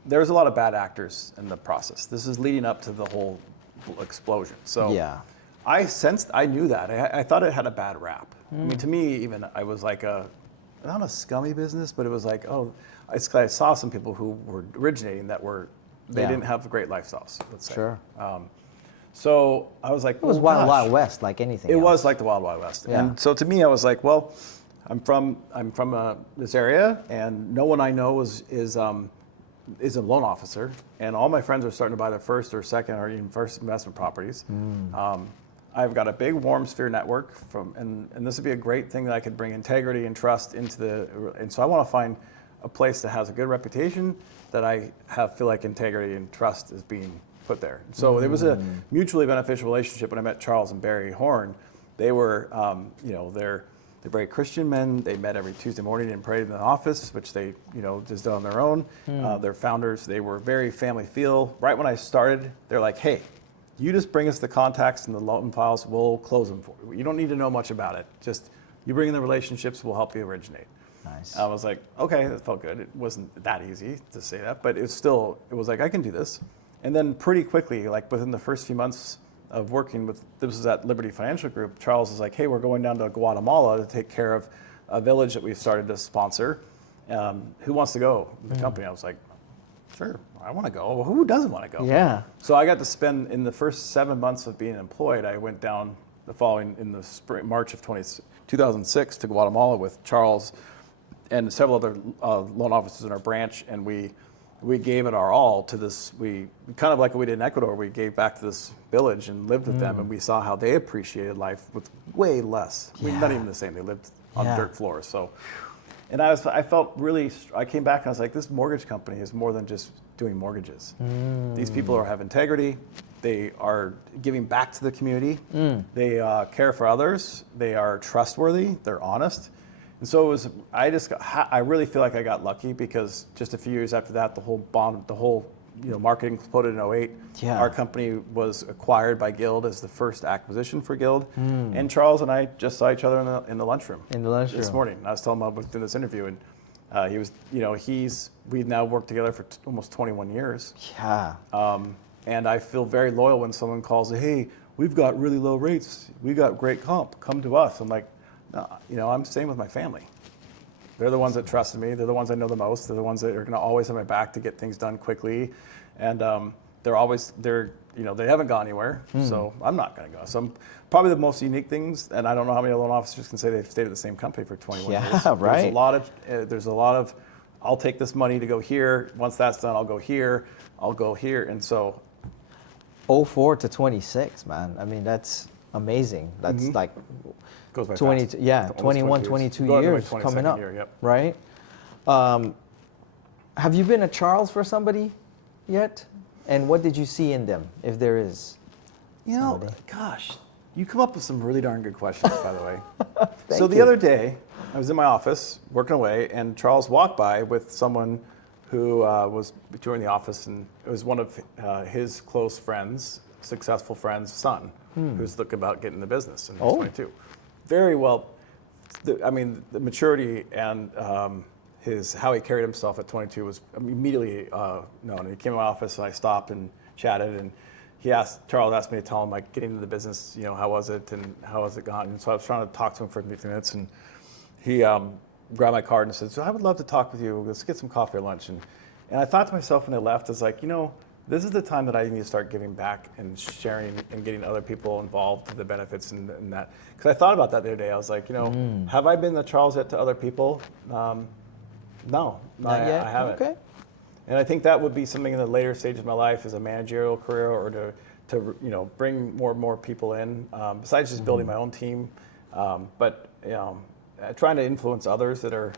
there was a lot of bad actors in the process. This is leading up to the whole explosion. So Yeah. I knew that. I thought it had a bad rap. I mean, to me, even I was like not a scummy business, but it was like, I saw some people who were originating that they Yeah. didn't have great lifestyles, let's say. Sure. So I was like, It was Wild West, like anything It else. was like the Wild Wild West. Yeah. And so to me, I was like, well, I'm from this area, and no one I know is a loan officer, and all my friends are starting to buy their first or second or even first investment properties. I've got a big warm sphere network and this would be a great thing that I could bring integrity and trust and so I want to find a place that has a good reputation that I feel like integrity and trust is being put there. So there was a mutually beneficial relationship when I met Charles and Barry Horn. They were, they're very Christian men. They met every Tuesday morning and prayed in the office, which they, just did on their own. They're founders. They were very family feel. Right when I started, they're like, hey, you just bring us the contacts and the loan files, we'll close them for you. You don't need to know much about it. Just you bring in the relationships, we'll help you originate. Nice. I was like, okay, that felt good. It wasn't that easy to say that, but it was like, I can do this. And then pretty quickly, like within the first few months of working with, this was at Liberty Financial Group, Charles was like, hey, we're going down to Guatemala to take care of a village that we've started to sponsor. Who wants to go? The company. I was like, sure, I want to go. Well, who doesn't want to go? Yeah. So I got to spend, in the first 7 months of being employed, I went down in the spring, March of 2006 to Guatemala with Charles and several other loan officers in our branch, and we gave it our all to this. We kind of like what we did in Ecuador. We gave back to this village and lived with them, and we saw how they appreciated life with way less. I mean, not even the same. They lived on dirt floors. So, and I felt really. I came back and I was like, this mortgage company is more than just doing mortgages. These people have integrity. They are giving back to the community. They care for others. They are trustworthy. They're honest. And so it was. I really feel like I got lucky because just a few years after that, the whole marketing exploded in 2008. Yeah. Our company was acquired by Guild as the first acquisition for Guild. And Charles and I just saw each other in the lunchroom. In the lunchroom. This morning. I was telling him within this interview, and he was, we've now worked together for almost 21 years. Yeah. And I feel very loyal when someone calls, hey, we've got really low rates. We got great comp. Come to us. I'm like, no, I'm staying with my family. They're the ones that trusted me. They're the ones I know the most. They're the ones that are going to always have my back to get things done quickly. And they haven't gone anywhere. So I'm not going to go. So probably the most unique things, and I don't know how many loan officers can say they've stayed at the same company for 21 years. Yeah, right. There's a lot of, I'll take this money to go here. Once that's done, I'll go here. And so 04 to 26, man. I mean, that's amazing. That's like goes by 20, fast. yeah, Almost 21, 20 22 Going to my years 22nd coming up, year, yep. right? Have you been a Charles for somebody yet? And what did you see in them, if there is? Gosh, you come up with some really darn good questions, by the way. So the other day, I was in my office working away, and Charles walked by with someone who was joining the office, and it was one of his close friends, successful friend's son, who's looking about getting the business, and he's 22. Very well. The maturity and how he carried himself at 22 was immediately known. And he came to my office, and I stopped and chatted, and Charles asked me to tell him, like, getting into the business, how was it and how has it gone? And so I was trying to talk to him for a few minutes, and he grabbed my card and said, so I would love to talk with you. Let's get some coffee or lunch. And I thought to myself when I left, I was like, this is the time that I need to start giving back and sharing and getting other people involved to the benefits and that. Because I thought about that the other day. I was like, have I been the Charles yet to other people? No, not yet. I haven't. Okay. And I think that would be something in the later stages of my life as a managerial career, or to bring more and more people in. Besides just building my own team, but trying to influence others that are,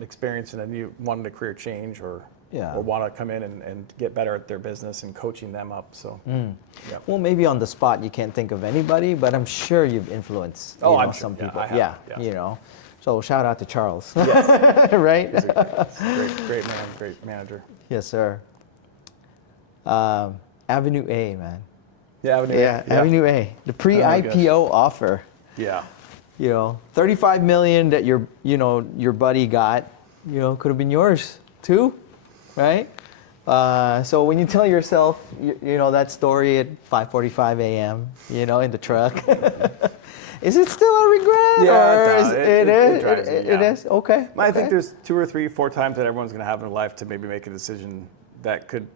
experiencing wanting a career change or want to come in and get better at their business and coaching them up. So, Well, maybe on the spot you can't think of anybody, but I'm sure you've influenced I'm some sure. people. I have. Yeah. So shout out to Charles. Yes. Right? He's a great man, great manager. Yes, sir. Avenue A, man. Yeah, Avenue Yeah, A. Avenue A. The pre-IPO offer. Yeah. 35 million that your buddy got, could have been yours too, right? So when you tell yourself, that story at 5:45 a.m., in the truck, is it still a regret? Yeah, or it drives me, it yeah. is? Okay. I think there's 2 or 3, 4 times that everyone's going to have in their life to maybe make a decision that could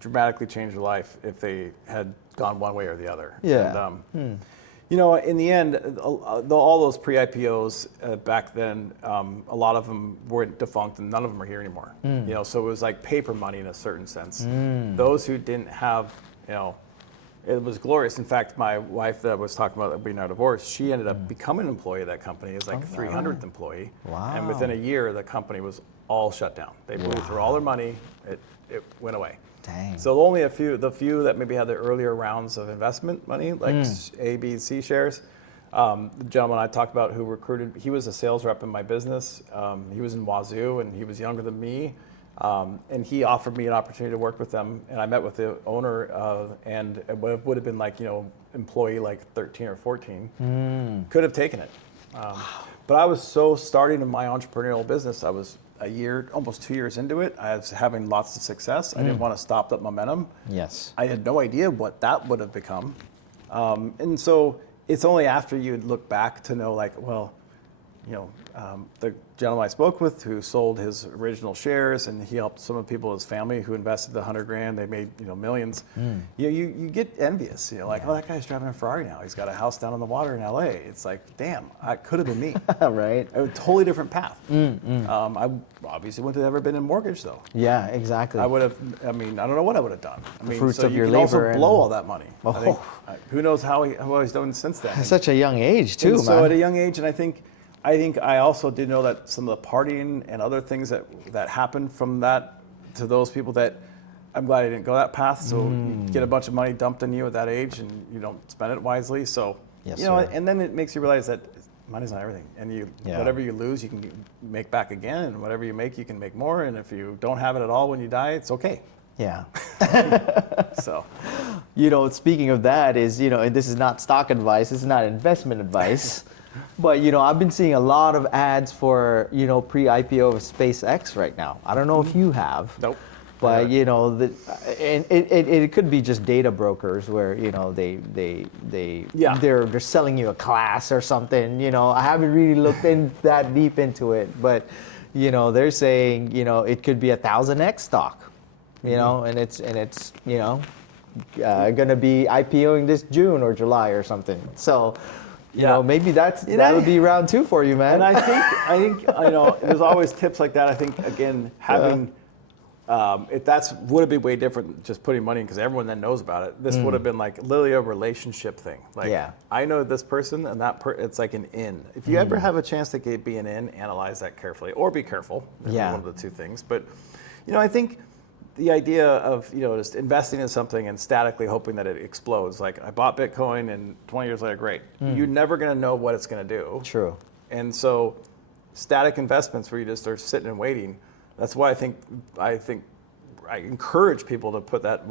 dramatically change their life if they had gone one way or the other. Yeah. And, in the end, all those pre-IPOs back then, a lot of them weren't defunct, and none of them are here anymore. So it was like paper money in a certain sense. Those who didn't have, it was glorious. In fact, my wife that I was talking about being our divorce, she ended up becoming an employee of that company as like 300th employee. Wow. And within a year, the company was all shut down. They blew through all their money. It went away. Dang. So only the few that maybe had the earlier rounds of investment money, like A, B, C shares. The gentleman I talked about who recruited, he was a sales rep in my business. He was in Wazoo, and he was younger than me. And he offered me an opportunity to work with them. And I met with the owner, and it would have been like, employee like 13 or 14. Could have taken it. But I was so starting in my entrepreneurial business. I was almost 2 years into it. I was having lots of success. I didn't want to stop that momentum. Yes. I had no idea what that would have become. And so it's only after you look back to know, like, well, the gentleman I spoke with who sold his original shares, and he helped some of the people in his family who invested the $100,000. They made millions. You get envious. Like, oh, that guy's driving a Ferrari now. He's got a house down on the water in LA. It's like, damn, I could have been me. Right. A totally different path. I obviously wouldn't have ever been in mortgage though. Yeah, exactly. I would have. I don't know what I would have done. Fruits so of you your can labor also blow all that money. Oh. I think, who knows how he's done since then. At such a young age too, And man. so at a young age, and I think I also did know that some of the partying and other things that happened from that to those people, that I'm glad I didn't go that path. So you get a bunch of money dumped on you at that age, and you don't spend it wisely. So Yes, sir. sir. And then it makes you realize that money's not everything, and whatever you lose, you can make back again, and whatever you make, you can make more. And if you don't have it at all when you die, it's okay. Yeah. So, speaking of that is, and this is not stock advice, this is not investment advice, but, I've been seeing a lot of ads for, pre-IPO of SpaceX right now. I don't know if you have. Nope. But, and it could be just data brokers where, they're selling you a class or something, I haven't really looked in that deep into it, but, they're saying, it could be 1,000x stock. And it's gonna be IPOing this June or July or something. So, maybe that would be round 2 for you, man. And I think there's always tips like that. I think again having would have been way different than just putting money in, because everyone then knows about it. This would have been like literally a relationship thing. Like, I know this person and it's like an in. If you ever have a chance to be an in, analyze that carefully, or be careful. One of the two things. But I think the idea of just investing in something and statically hoping that it explodes. Like, I bought Bitcoin and 20 years later, great. You're never going to know what it's going to do. True. And so static investments where you just are sitting and waiting, that's why I think I encourage people to put that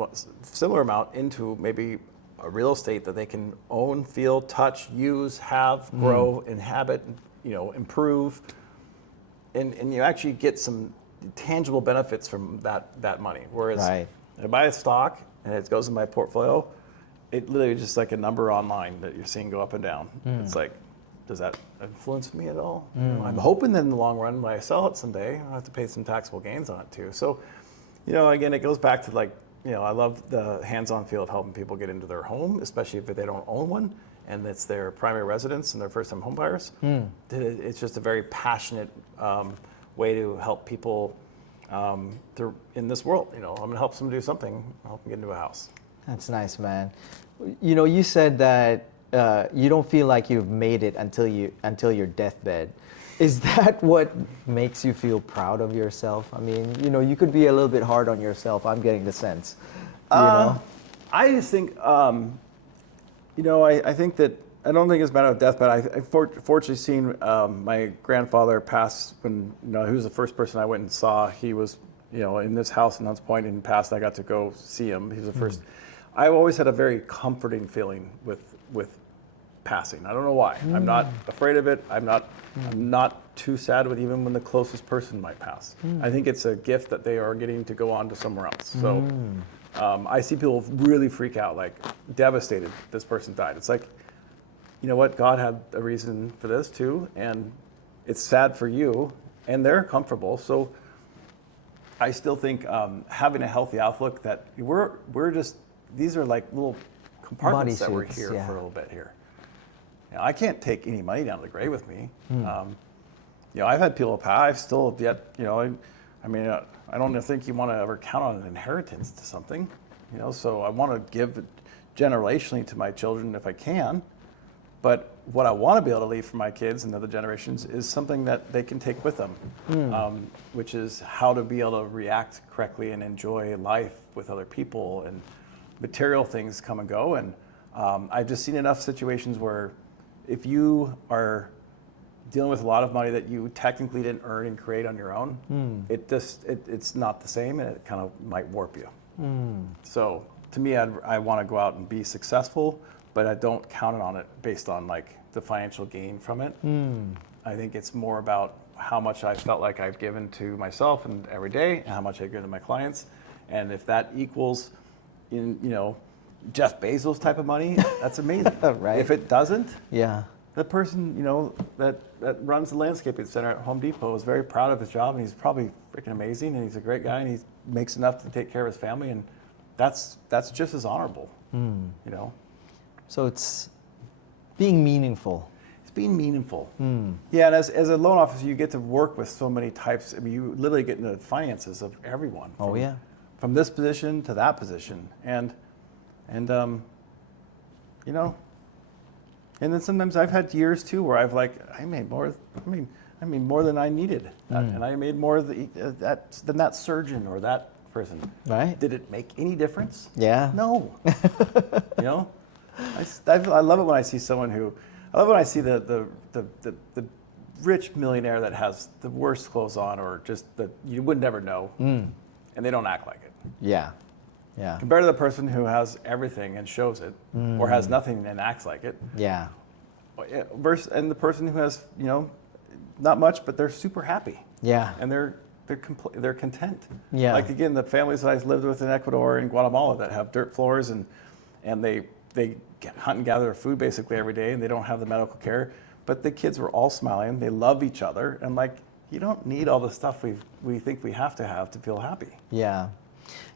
similar amount into maybe a real estate that they can own, feel, touch, use, have, grow, inhabit, improve, and you actually get some tangible benefits from that money. Whereas I buy a stock and it goes in my portfolio, it literally just like a number online that you're seeing go up and down. It's like, does that influence me at all? I'm hoping that in the long run, when I sell it someday, I'll have to pay some taxable gains on it too. So, again, it goes back to like, I love the hands-on feel of helping people get into their home, especially if they don't own one and it's their primary residence and they're first-time home buyers. It's just a very passionate way to help people in this world. I'm going to help someone do something, help them get into a house. That's nice, man. You said that you don't feel like you've made it until your deathbed. Is that what makes you feel proud of yourself? I mean, you could be a little bit hard on yourself. I'm getting the sense. I just think, I think that I don't think it's a matter of death, but I've fortunately seen my grandfather pass when, he was the first person I went and saw. He was, in this house in Hunts Point, and passed. I got to go see him. He was the first. I've always had a very comforting feeling with passing. I don't know why. I'm not afraid of it. I'm not too sad with even when the closest person might pass. I think it's a gift that they are getting to go on to somewhere else. So I see people really freak out, like devastated this person died. It's like, you know what, God had a reason for this too, and it's sad for you, and they're comfortable. So I still think having a healthy outlook that we're just, these are like little compartments that we're here for a little bit here. You know, I can't take any money down to the grave with me. You know, I've had people pass. I've still yet, you know, I mean, I don't think you want to ever count on an inheritance to something, you know. So I want to give generationally to my children if I can. But what I want to be able to leave for my kids and other generations is something that they can take with them, which is how to be able to react correctly and enjoy life with other people. And material things come and go. And I've just seen enough situations where if you are dealing with a lot of money that you technically didn't earn and create on your own, it's not the same, and it kind of might warp you. So to me, I want to go out and be successful, but I don't count on it based on like the financial gain from it. I think it's more about how much I felt like I've given to myself and every day, and how much I give to my clients. And if that equals in, you know, Jeff Bezos type of money, that's amazing. Right. If it doesn't, the person, you know, that runs the landscaping center at Home Depot is very proud of his job, and he's probably freaking amazing, and he's a great guy, and he makes enough to take care of his family, and that's just as honorable, you know. So it's being meaningful. It's being meaningful. Yeah, and as a loan officer, you get to work with so many types. I mean, you literally get into the finances of everyone. From this position to that position, and you know, and then sometimes I've had years too where I've like I made more than I needed, and I made more than that surgeon or that person. Right? Did it make any difference? Yeah. No. You know, I love it when I see someone who, I love when I see the rich millionaire that has the worst clothes on, or just that you would never know, and they don't act like it. Yeah. Yeah. Compared to the person who has everything and shows it, or has nothing and acts like it. Yeah. And the person who has, you know, not much, but they're super happy. Yeah. And they're content. Yeah. Like again, the families that I lived with in Ecuador and Guatemala that have dirt floors, and they hunt and gather food basically every day, and they don't have the medical care, but the kids were all smiling. They love each other, and like, you don't need all the stuff we think we have to feel happy. Yeah.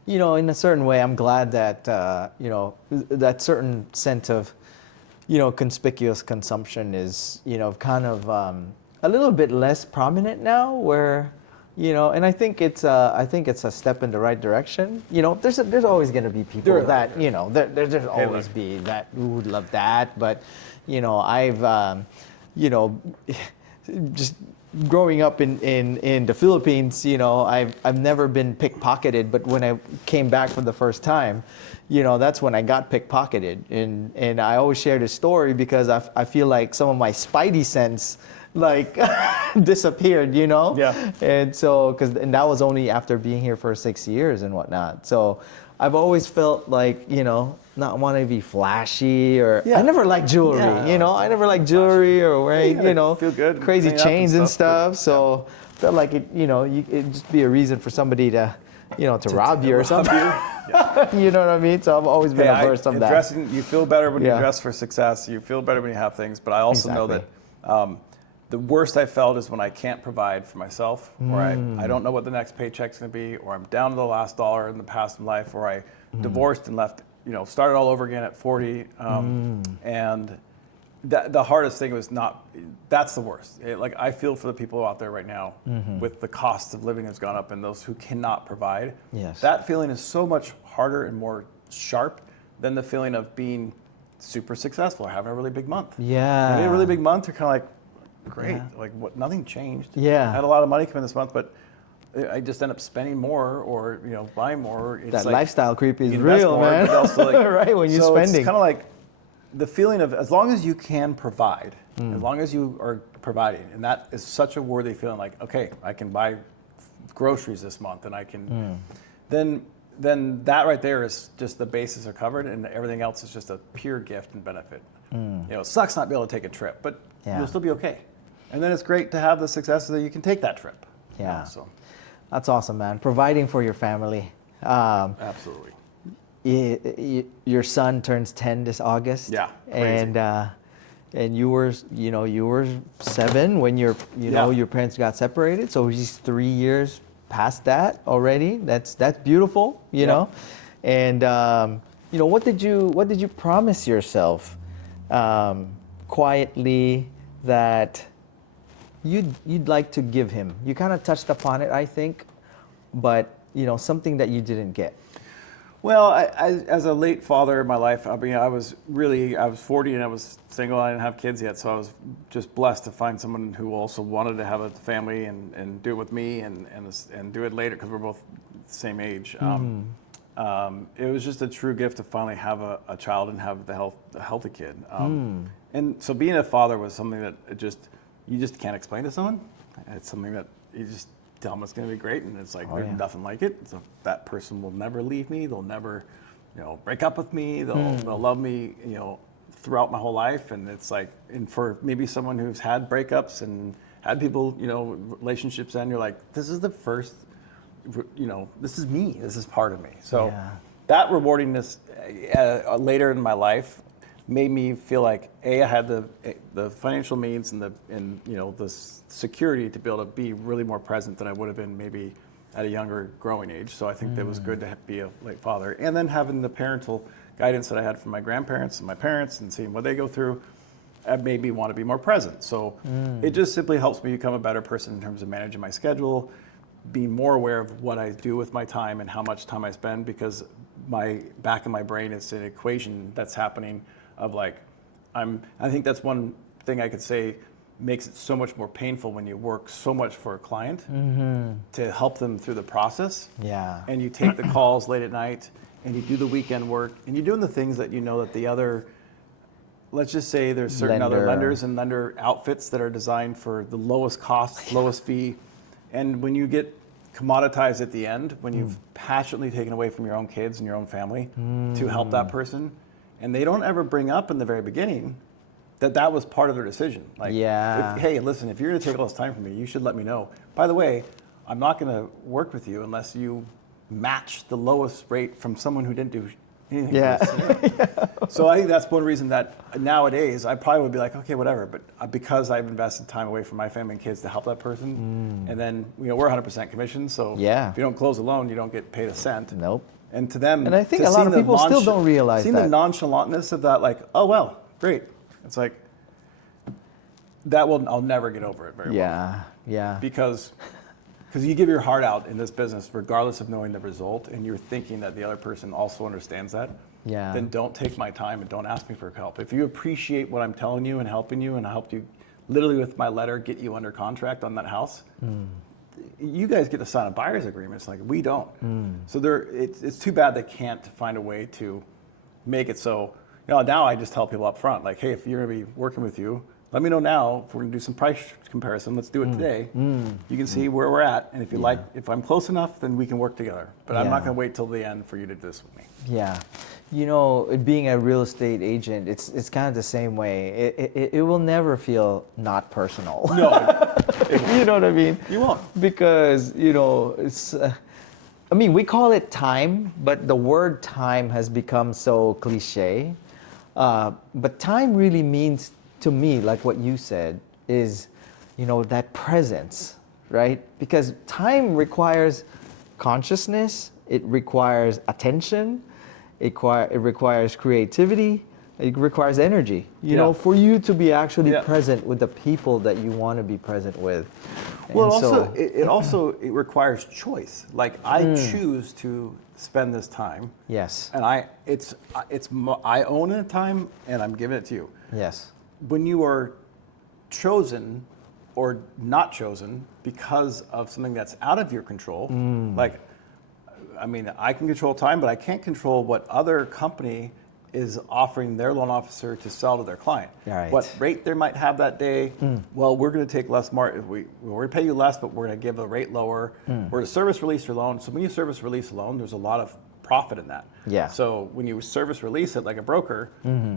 You know, in a certain way, I'm glad that, you know, that certain sense of, you know, conspicuous consumption is, you know, kind of a little bit less prominent now, where, you know, and I think it's a step in the right direction. You know, there's always going to be people that, you know, there's always be that who would love that, but, you know, I've, you know, just growing up in the Philippines, you know, I've never been pickpocketed, but when I came back for the first time, you know, that's when I got pickpocketed, and I always share this story because I feel like some of my spidey sense like disappeared, you know. Yeah. And so and that was only after being here for 6 years and whatnot. So I've always felt like, you know, not wanting to be flashy, or I never liked jewelry, you know. I never liked jewelry or wearing, you know, feel good, crazy chains and stuff. But, so felt like it, you know, it'd just be a reason for somebody to, you know, to rob you or something. You know what I mean? So I've always been averse of that. Dressing, you feel better when you dress for success. You feel better when you have things. But I also know that the worst I felt is when I can't provide for myself, or I don't know what the next paycheck's going to be, or I'm down to the last dollar in the past in life, or I divorced and left, you know, started all over again at 40. And the hardest thing was that's the worst. Like, I feel for the people out there right now with the cost of living has gone up, and those who cannot provide. Yes. That feeling is so much harder and more sharp than the feeling of being super successful or having a really big month. Yeah. When you had a really big month, you're kind of like, great, like what? Nothing changed. Yeah. I had a lot of money come in this month, but I just end up spending more, or, you know, buying more. It's that like, lifestyle creep is invest real, more, man. but also like, right, when you're so spending. It's kind of like the feeling of, as long as you can provide, as long as you are providing, and that is such a worthy feeling. Like, okay, I can buy groceries this month, and I can. Then then that right there is just the bases are covered, and everything else is just a pure gift and benefit. It sucks not be able to take a trip, but you'll still be okay. And then it's great to have the success that you can take that trip. Yeah. So that's awesome, man. Providing for your family. Absolutely. Your son turns 10 this August. Yeah. Crazy. And you were 7 when your parents got separated. So he's 3 years past that already. That's beautiful, you know. And what did you promise yourself quietly that you'd like to give him? You kind of touched upon it, I think, but something that you didn't get. Well, as a late father in my life, I was 40 and I was single. I didn't have kids yet, so I was just blessed to find someone who also wanted to have a family and do it with me and do it later because we're both the same age. It was just a true gift to finally have a child and have a healthy kid. And so being a father was something that you just can't explain to someone. It's something that you just tell them it's going to be great, and it's like there's nothing like it. So that person will never leave me. They'll never, break up with me. They'll love me, throughout my whole life. And it's like, and for maybe someone who's had breakups and had people, relationships, and you're like, this is the first, this is me. This is part of me. So that rewardingness later in my life made me feel like I had the financial means and the security to be able to be really more present than I would have been maybe at a younger growing age. So I think that was good to be a late father, and then having the parental guidance that I had from my grandparents and my parents and seeing what they go through made me want to be more present. So it just simply helps me become a better person in terms of managing my schedule, being more aware of what I do with my time and how much time I spend, because my back in my brain is an equation that's happening of like, I think that's one thing I could say makes it so much more painful when you work so much for a client to help them through the process. Yeah. And you take the calls late at night and you do the weekend work and you're doing the things that that the other, let's just say there's certain other lenders and lender outfits that are designed for the lowest cost, lowest fee. And when you get commoditized at the end, when you've passionately taken away from your own kids and your own family to help that person, and they don't ever bring up in the very beginning that was part of their decision. Like, hey, listen, if you're going to take all this time from me, you should let me know. By the way, I'm not going to work with you unless you match the lowest rate from someone who didn't do anything. So I think that's one reason that nowadays I probably would be like, okay, whatever. But because I've invested time away from my family and kids to help that person, and then we're 100% commission. So if you don't close a loan, you don't get paid a cent. Nope. And to them, and I think a lot of people still don't realize seeing the nonchalantness of that, like, oh well, great. It's like I'll never get over it very well. Yeah. Because you give your heart out in this business, regardless of knowing the result, and you're thinking that the other person also understands that. Then don't take my time and don't ask me for help. If you appreciate what I'm telling you and helping you, and I helped you literally with my letter get you under contract on that house. You guys get to sign a buyer's agreement. It's like we don't. So it's too bad they can't find a way to make it so. Now I just tell people up front, like, hey, if you're going to be working with you, let me know now if we're going to do some price comparison. Let's do it today. You can see where we're at, and if you if I'm close enough, then we can work together. But I'm not going to wait till the end for you to do this with me. Yeah. Being a real estate agent, it's kind of the same way. It will never feel not personal. No. You know what I mean? You won't. Because, it's, we call it time, but the word time has become so cliche. But time really means, to me, like what you said, is, that presence, right? Because time requires consciousness, it requires attention, it requires creativity, it requires energy, for you to be actually present with the people that you want to be present with. Well, it requires choice. Like I choose to spend this time. Yes. And I own the time, and I'm giving it to you. Yes. When you are chosen or not chosen because of something that's out of your control, I can control time, but I can't control what other company is offering their loan officer to sell to their client. Right. What rate they might have that day. Well, we're going to take less we're going to pay you less, but we're going to give the rate lower. We're to service release your loan. So when you service release a loan, there's a lot of profit in that. Yeah. So when you service release it like a broker,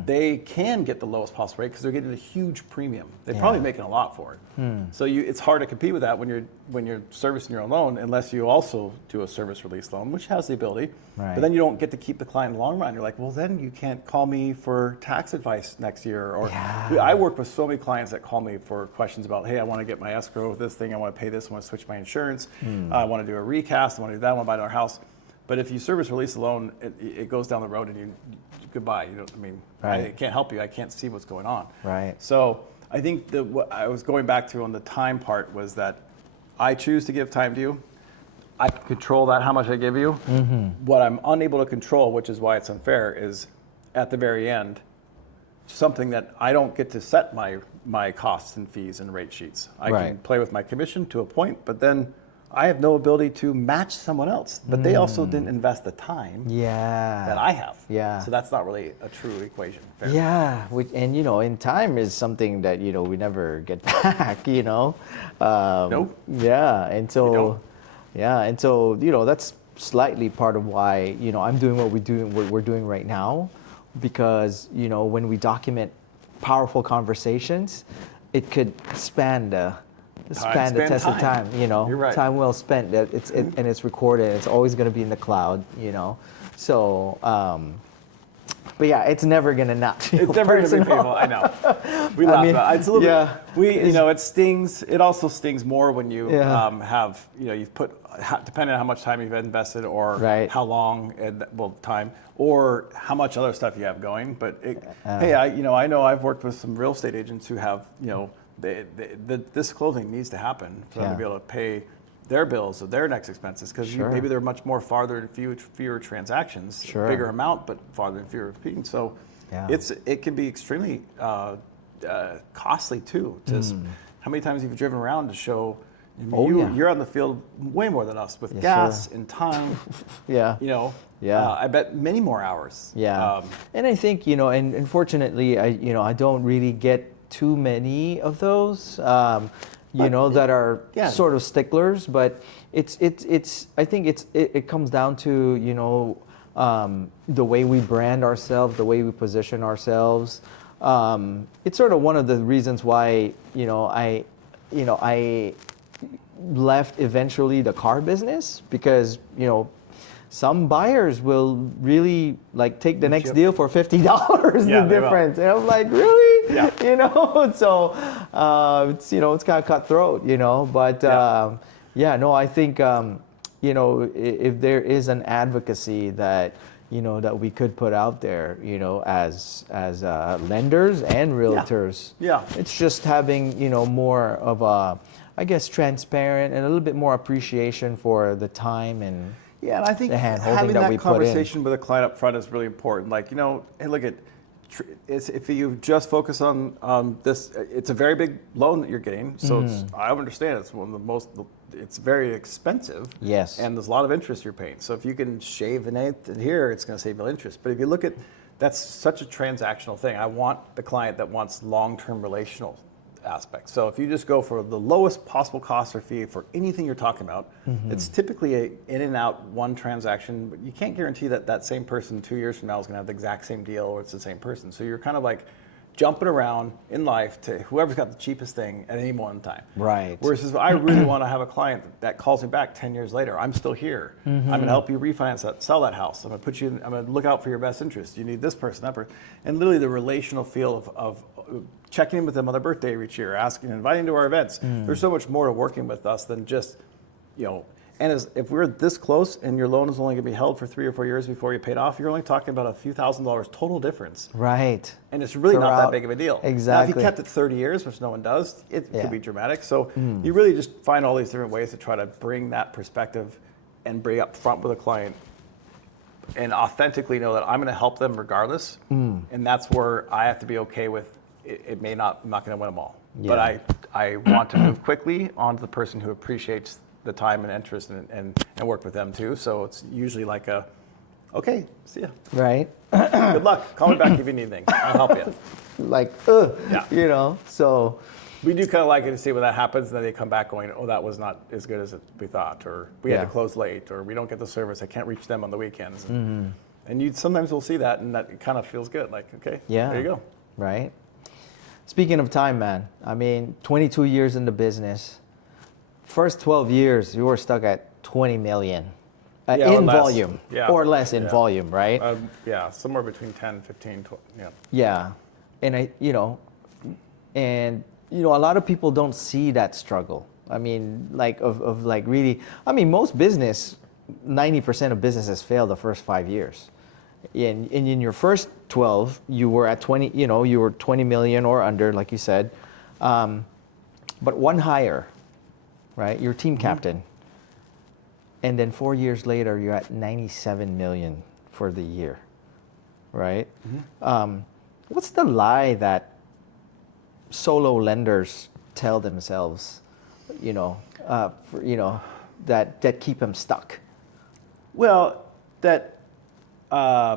they can get the lowest possible rate because they're getting a huge premium. They're probably making a lot for it. So it's hard to compete with that when you're servicing your own loan unless you also do a service release loan, which has the ability. Right. But then you don't get to keep the client in the long run. You're like, well, then you can't call me for tax advice next year. Or I work with so many clients that call me for questions about, hey, I want to get my escrow with this thing. I want to pay this. I want to switch my insurance. I want to do a recast. I want to do that. I want to buy another house. But if you service release a loan, it goes down the road and you goodbye. You know, I mean, Right. I can't help you. I can't see what's going on. Right. So I think what I was going back to on the time part was that I choose to give time to you. I can control that, how much I give you. What I'm unable to control, which is why it's unfair, is at the very end, something that I don't get to set my costs and fees and rate sheets. I can play with my commission to a point, but then I have no ability to match someone else. But they also didn't invest the time that I have. Yeah. So that's not really a true equation. Fair. Yeah, and in time is something that we never get back. Nope. Yeah, and so. We don't. Yeah, and so that's slightly part of why I'm doing what we're doing right now, because when we document powerful conversations, it could span the test of time. You're right. Time well spent. And it's recorded. It's always going to be in the cloud. So. But yeah, it's never gonna not feel It's never personal. gonna be painful. I know. We laugh about it. It's a little bit. It stings. It also stings more when you have you've put, depending on how much time you've invested or how long time or how much other stuff you have going. But hey, I know I've worked with some real estate agents who have this closing needs to happen for them to be able to pay their bills or their next expenses, because maybe they're much more farther and fewer transactions, bigger amount, but farther and fewer repeating. So it can be extremely costly too. How many times have you driven around to show? You're on the field way more than us with gas and time. I bet many more hours. And I think and unfortunately I don't really get too many of those. That are sort of sticklers, but it's I think it comes down to the way we brand ourselves, the way we position ourselves. It's sort of one of the reasons why I left eventually the car business, because some buyers will really take the next deal for $50 the difference. And I'm like, really? So it's kind of cutthroat, but I think if there is an advocacy that that we could put out there, as lenders and realtors, it's just having more of a, I guess, transparent and a little bit more appreciation for the time and and I think having that conversation with a client up front is really important. Hey, look at. If you just focus on this, it's a very big loan that you're getting. So I understand it's one of the most. It's very expensive. Yes. And there's a lot of interest you're paying. So if you can shave an eighth here, it's going to save you interest. But if you look at, that's such a transactional thing. I want the client that wants long-term relational aspects. So if you just go for the lowest possible cost or fee for anything you're talking about, it's typically a in and out one transaction, but you can't guarantee that that same person 2 years from now is going to have the exact same deal or it's the same person. So you're kind of like jumping around in life to whoever's got the cheapest thing at any one time. Right. Whereas I really want to have a client that calls me back 10 years later. I'm still here. I'm going to help you refinance that, sell that house. I'm going to look out for your best interest. You need this person, that person. And literally the relational feel of checking in with them on their birthday each year, asking, inviting to our events. There's so much more to working with us than just, and if we're this close and your loan is only going to be held for 3 or 4 years before you paid off, you're only talking about a few $1,000s total difference. Right. And it's really not that big of a deal. Exactly. Now, if you kept it 30 years, which no one does, it could be dramatic. So you really just find all these different ways to try to bring that perspective and bring up front with a client and authentically know that I'm going to help them regardless. And that's where I have to be okay with it may not, I'm not going to win them all. But I want to move quickly on to the person who appreciates the time and interest and work with them too. So it's usually like okay, see ya. Right. Good luck. Call me back if you need anything. I'll help you. So We do kind of like it to see when that happens, and then they come back going, oh, that was not as good as we thought, or we had to close late, or we don't get the service, I can't reach them on the weekends. And you sometimes will see that, and that kind of feels good. Like, okay, there you go. Right. Speaking of time, man, I mean, 22 years in the business. First 12 years, you were stuck at 20 million in volume, or less in volume, right? Somewhere between 10, 15, 12, Yeah, and a lot of people don't see that struggle. I mean, really, I mean, most business, 90% of businesses fail the first 5 years. In your first 12, you were at 20, you were 20 million or under, like you said, but one hire, right? You're team captain. And then 4 years later, you're at 97 million for the year, right? What's the lie that solo lenders tell themselves, that keep them stuck? Well, I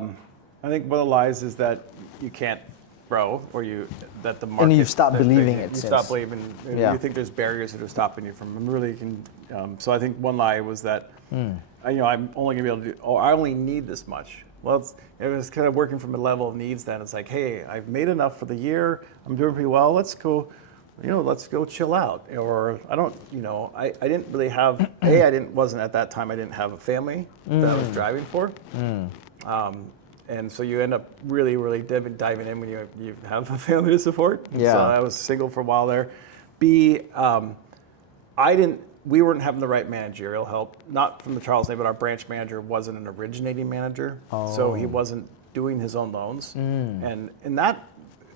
think one of the lies is that you can't grow, or that the market. And you've stopped believing it. You stop believing. You think there's barriers that are stopping you from really. So I think one lie was that, I'm only going to be able to do. Oh, I only need this much. Well, it was kind of working from a level of needs. Then it's like, hey, I've made enough for the year. I'm doing pretty well. Let's go. Let's go chill out. Or I don't. I didn't really have. Wasn't at that time. I didn't have a family that I was driving for. And so you end up really, really diving in when you have a family to support. Yeah. So I was single for a while there. We weren't having the right managerial help, not from the Charles name, but our branch manager wasn't an originating manager. So he wasn't doing his own loans. And that,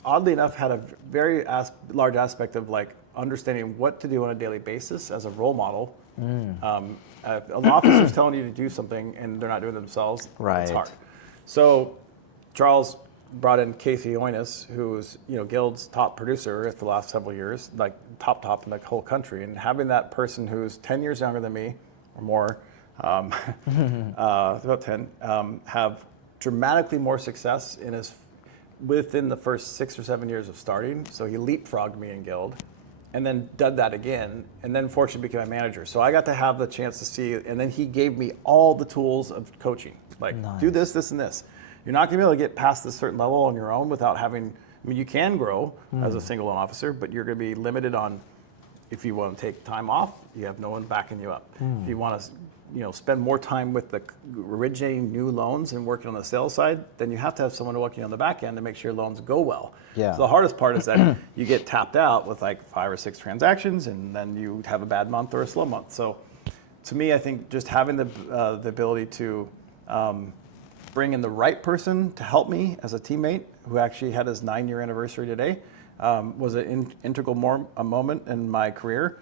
oddly enough, had a very large aspect of like understanding what to do on a daily basis as a role model. An officer's telling you to do something and they're not doing it themselves. Right. It's hard. So Charles brought in Casey Oinis, who's Guild's top producer for the last several years, like top in the whole country. And having that person who's 10 years younger than me, or more, about 10, have dramatically more success within the first 6 or 7 years of starting. So he leapfrogged me in Guild, and then did that again, and then fortunately became a manager. So I got to have the chance to see, and then he gave me all the tools of coaching. Like, do this, this, and this. You're not going to be able to get past this certain level on your own without having, you can grow as a single loan officer, but you're going to be limited on, if you want to take time off, you have no one backing you up. If you want to, spend more time with the originating new loans and working on the sales side, then you have to have someone working on the back end to make sure your loans go well. Yeah. So the hardest part is that you get tapped out with like 5 or 6 transactions, and then you have a bad month or a slow month. So to me, I think just having the ability to bring in the right person to help me as a teammate, who actually had his 9-year anniversary today, was an integral moment in my career.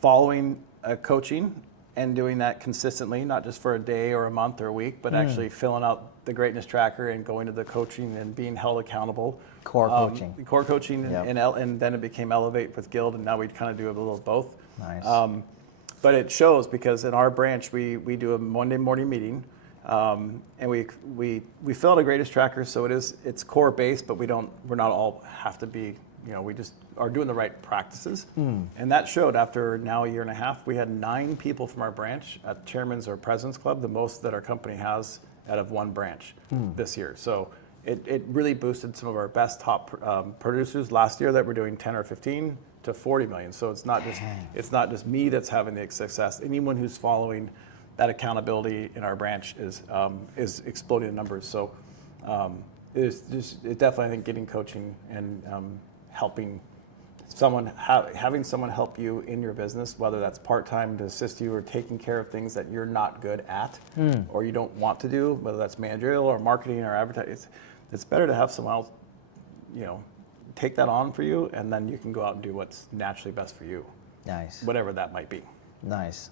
Following coaching and doing that consistently, not just for a day or a month or a week, but actually filling out the greatness tracker and going to the coaching and being held accountable. Core coaching. And then it became Elevate with Guild, and now we kind of do a little of both. Nice. But it shows, because in our branch we do a Monday morning meeting. And we fill out a greatest tracker, so it's core based, but we're not all have to be, we just are doing the right practices. And that showed after now a year and a half, we had 9 people from our branch at Chairman's or President's Club, the most that our company has out of one branch this year. So it really boosted some of our best top producers last year that were doing 10 or 15 to 40 million. So it's not just me that's having the success. Anyone who's following that accountability in our branch is exploding in numbers. So it's definitely, I think, getting coaching and helping someone, having someone help you in your business, whether that's part-time to assist you or taking care of things that you're not good at or you don't want to do, whether that's managerial or marketing or advertising. It's better to have someone else, take that on for you, and then you can go out and do what's naturally best for you. Nice. Whatever that might be. Nice.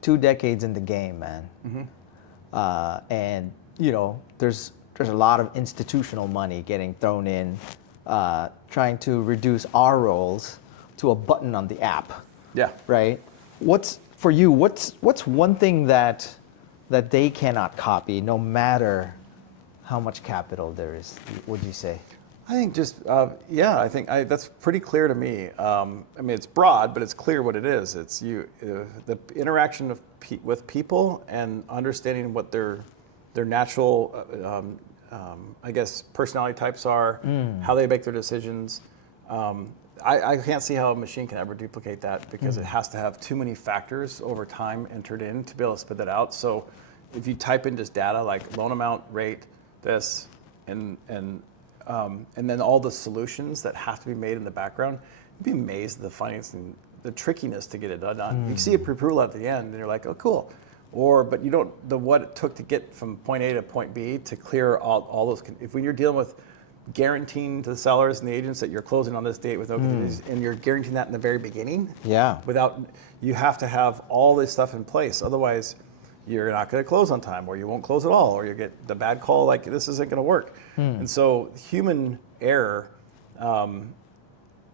2 decades in the game, man. And there's a lot of institutional money getting thrown in, trying to reduce our roles to a button on the app. Yeah. Right. What's one thing that they cannot copy, no matter how much capital there is? Would you say? I think that's pretty clear to me. I mean, it's broad, but it's clear what it is. It's the interaction with people and understanding what their natural, I guess, personality types are, how they make their decisions. I can't see how a machine can ever duplicate that because it has to have too many factors over time entered in to be able to spit that out. So if you type in just data like loan amount, rate, this, and then all the solutions that have to be made in the background, you'd be amazed at the financing, the trickiness to get it done. You see a pre-approval at the end, and you're like, oh, cool. But you don't, what it took to get from point A to point B to clear all those, when you're dealing with guaranteeing to the sellers and the agents that you're closing on this date with no contingencies, and you're guaranteeing that in the very beginning, you have to have all this stuff in place. Otherwise, you're not going to close on time, or you won't close at all, or you get the bad call like this isn't going to work. And so human error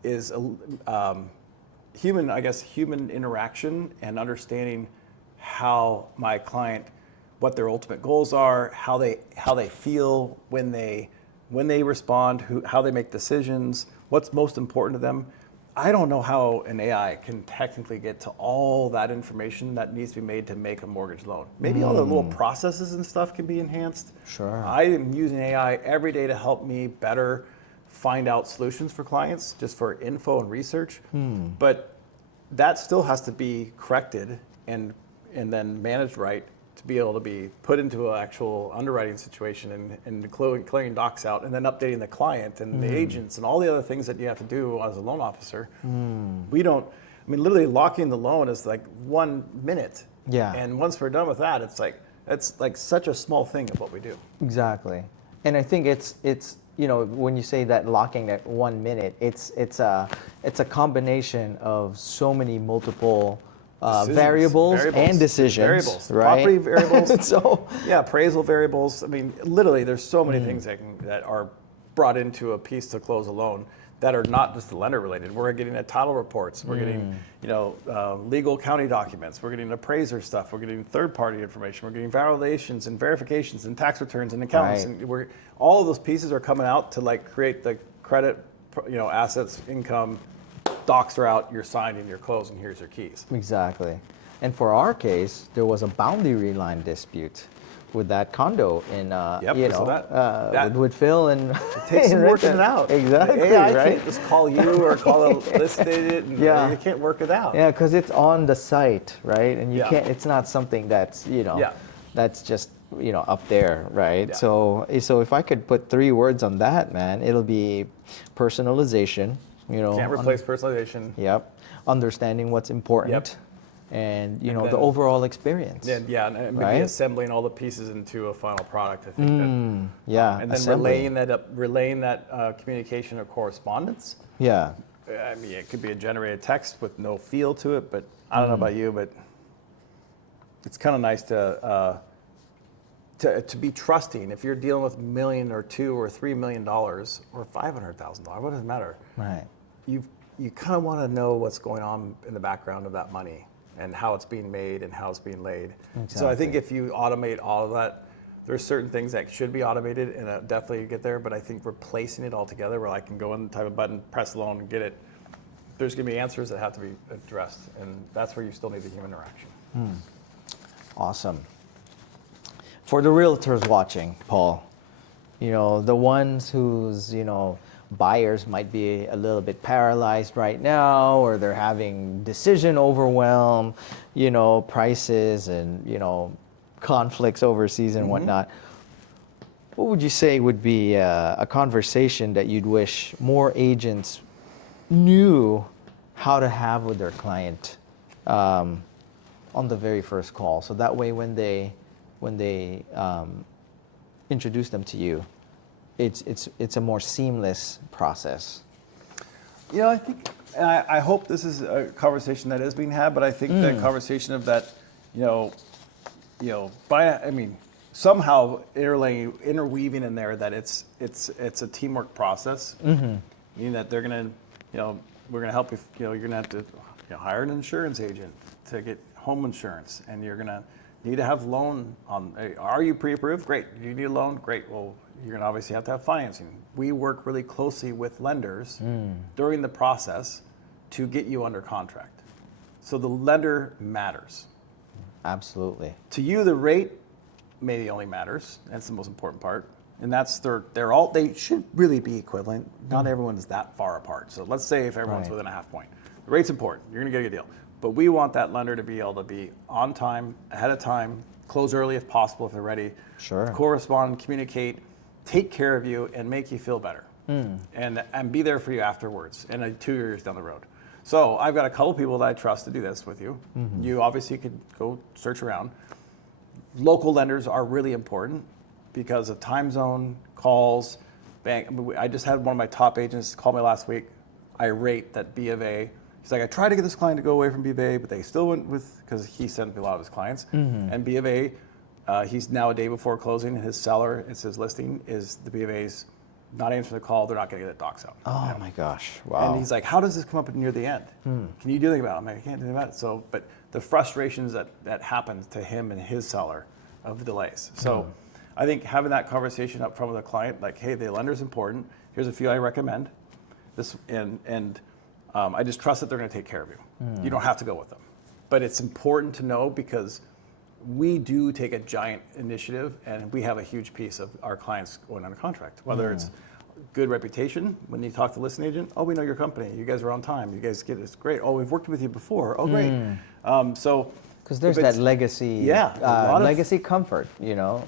is human interaction and understanding how my client, what their ultimate goals are, how they feel when they respond, how they make decisions, what's most important to them. I don't know how an AI can technically get to all that information that needs to be made to make a mortgage loan. Maybe all the little processes and stuff can be enhanced. Sure. I am using AI every day to help me better find out solutions for clients, just for info and research. But that still has to be corrected and then managed right to be able to be put into an actual underwriting situation and clearing docs out and then updating the client and the agents and all the other things that you have to do as a loan officer. Literally locking the loan is like 1 minute. Yeah. And once we're done with that, it's like such a small thing of what we do. Exactly. And I think it's when you say that locking at 1 minute, it's a combination of so many multiple variables and decisions, right? Property variables. So appraisal variables. I mean, literally, there's so many things that are brought into a piece to close a loan that are not just the lender related. We're getting title reports. We're getting legal county documents. We're getting appraiser stuff. We're getting third party information. We're getting validations and verifications and tax returns and accountants. Right. And all of those pieces are coming out to like create the credit, assets, income. Docs are out, you're signed, and you're closed, and here's your keys. Exactly. And for our case, there was a boundary line dispute with that condo in, with Phil and... It takes some working it out. Exactly, the AI right? can't just call you or call a listed agent, and you can't work it out. Yeah, because it's on the site, right? And you can't, it's not something that's, that's just, up there, right? Yeah. So if I could put 3 words on that, man, it'll be personalization. Can't replace personalization. Yep. Understanding what's important. Yep. And the overall experience. Yeah, and maybe assembling all the pieces into a final product. I think and then assembling. relaying that communication or correspondence. Yeah. I mean, it could be a generated text with no feel to it, but I don't know about you, but it's kind of nice to be trusting. If you're dealing with $1 million or $2 or $3 million or $500,000, what does it matter? Right. You kind of want to know what's going on in the background of that money and how it's being made and how it's being laid. Exactly. So I think if you automate all of that, there's certain things that should be automated and definitely get there, but I think replacing it altogether where I can go in, type a button, press the loan and get it, there's going to be answers that have to be addressed, and that's where you still need the human interaction. Awesome. For the realtors watching, Paul, the ones whose, buyers might be a little bit paralyzed right now, or they're having decision overwhelm, prices and, conflicts overseas and whatnot. What would you say would be a conversation that you'd wish more agents knew how to have with their client on the very first call? So that way when they introduce them to you, it's a more seamless process. I think, and I hope this is a conversation that is being had, but I think the conversation of that, somehow interweaving in there that it's a teamwork process, meaning that they're gonna, we're gonna help you. You're gonna have to hire an insurance agent to get home insurance, and you're gonna need to have loan on. Are you pre-approved? Great. Do you need a loan? Great. Well, you're going to obviously have to have financing. We work really closely with lenders during the process to get you under contract. So the lender matters. Absolutely. To you, the rate maybe only matters. That's the most important part. And that's they should really be equivalent. Not everyone is that far apart. So let's say if everyone's within a half point. The rate's important. You're going to get a good deal. But we want that lender to be able to be on time, ahead of time, close early if possible if they're ready. Sure. Correspond, communicate, take care of you, and make you feel better. And be there for you afterwards and 2 years down the road. So I've got a couple people that I trust to do this with you. You obviously could go search around. Local lenders are really important because of time zone, calls, bank. I just had one of my top agents call me last week, irate that B of A. He's like, I tried to get this client to go away from B of A, but they still went with, because he sent me a lot of his clients. And B of A, he's now a day before closing, and his seller, it's his listing, is the B of A's not answering the call, they're not going to get the docs out. Oh my gosh, wow. And he's like, how does this come up near the end? Can you do anything about it? I'm like, I can't do anything about it. So, but the frustrations that happen to him and his seller of the delays. So I think having that conversation up front with a client, like, hey, the lender's important. Here's a few I recommend. I just trust that they're going to take care of you. You don't have to go with them. But it's important to know because we do take a giant initiative and we have a huge piece of our clients going under contract, whether it's good reputation. When you talk to the listing agent, oh, we know your company. You guys are on time. You guys get it's great. Oh, we've worked with you before. Oh, great. So because there's that legacy, legacy comfort.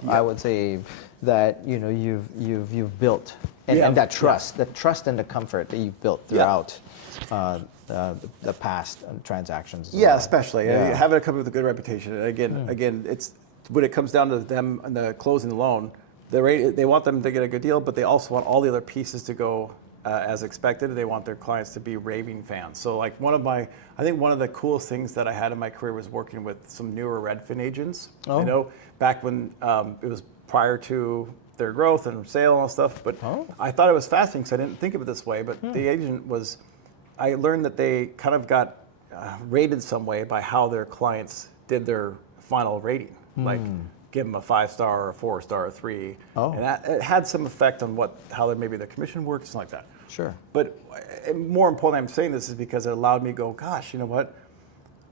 I would say that you've built, and that trust, and the comfort that you've built throughout the past transactions. Yeah, especially having a company with a good reputation. And again, it's when it comes down to them and the closing the loan. They want them to get a good deal, but they also want all the other pieces to go as expected. They want their clients to be raving fans. So like I think one of the coolest things that I had in my career was working with some newer Redfin agents. Back when it was prior to their growth and sale and all stuff. But I thought it was fascinating because I didn't think of it this way. But the agent I learned that they kind of got rated some way by how their clients did their final rating. Like, give them a 5-star or a 4-star or 3. And it had some effect on how maybe their commission worked, something like that. Sure. But more importantly, I'm saying this is because it allowed me to go, gosh, you know what?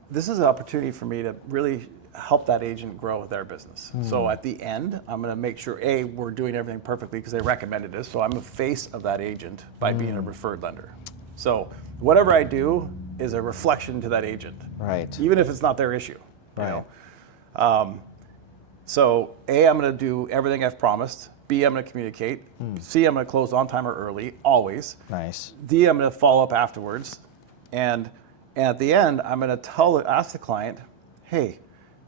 This is an opportunity for me to really help that agent grow their business. So at the end, I'm going to make sure, we're doing everything perfectly because they recommended this. So I'm a face of that agent by being a referred lender. So whatever I do is a reflection to that agent. Right. Even if it's not their issue. Right. So I'm going to do everything I've promised. B, I'm going to communicate. C, I'm going to close on time or early, always. Nice. D, I'm going to follow up afterwards. And at the end, I'm going to ask the client, hey,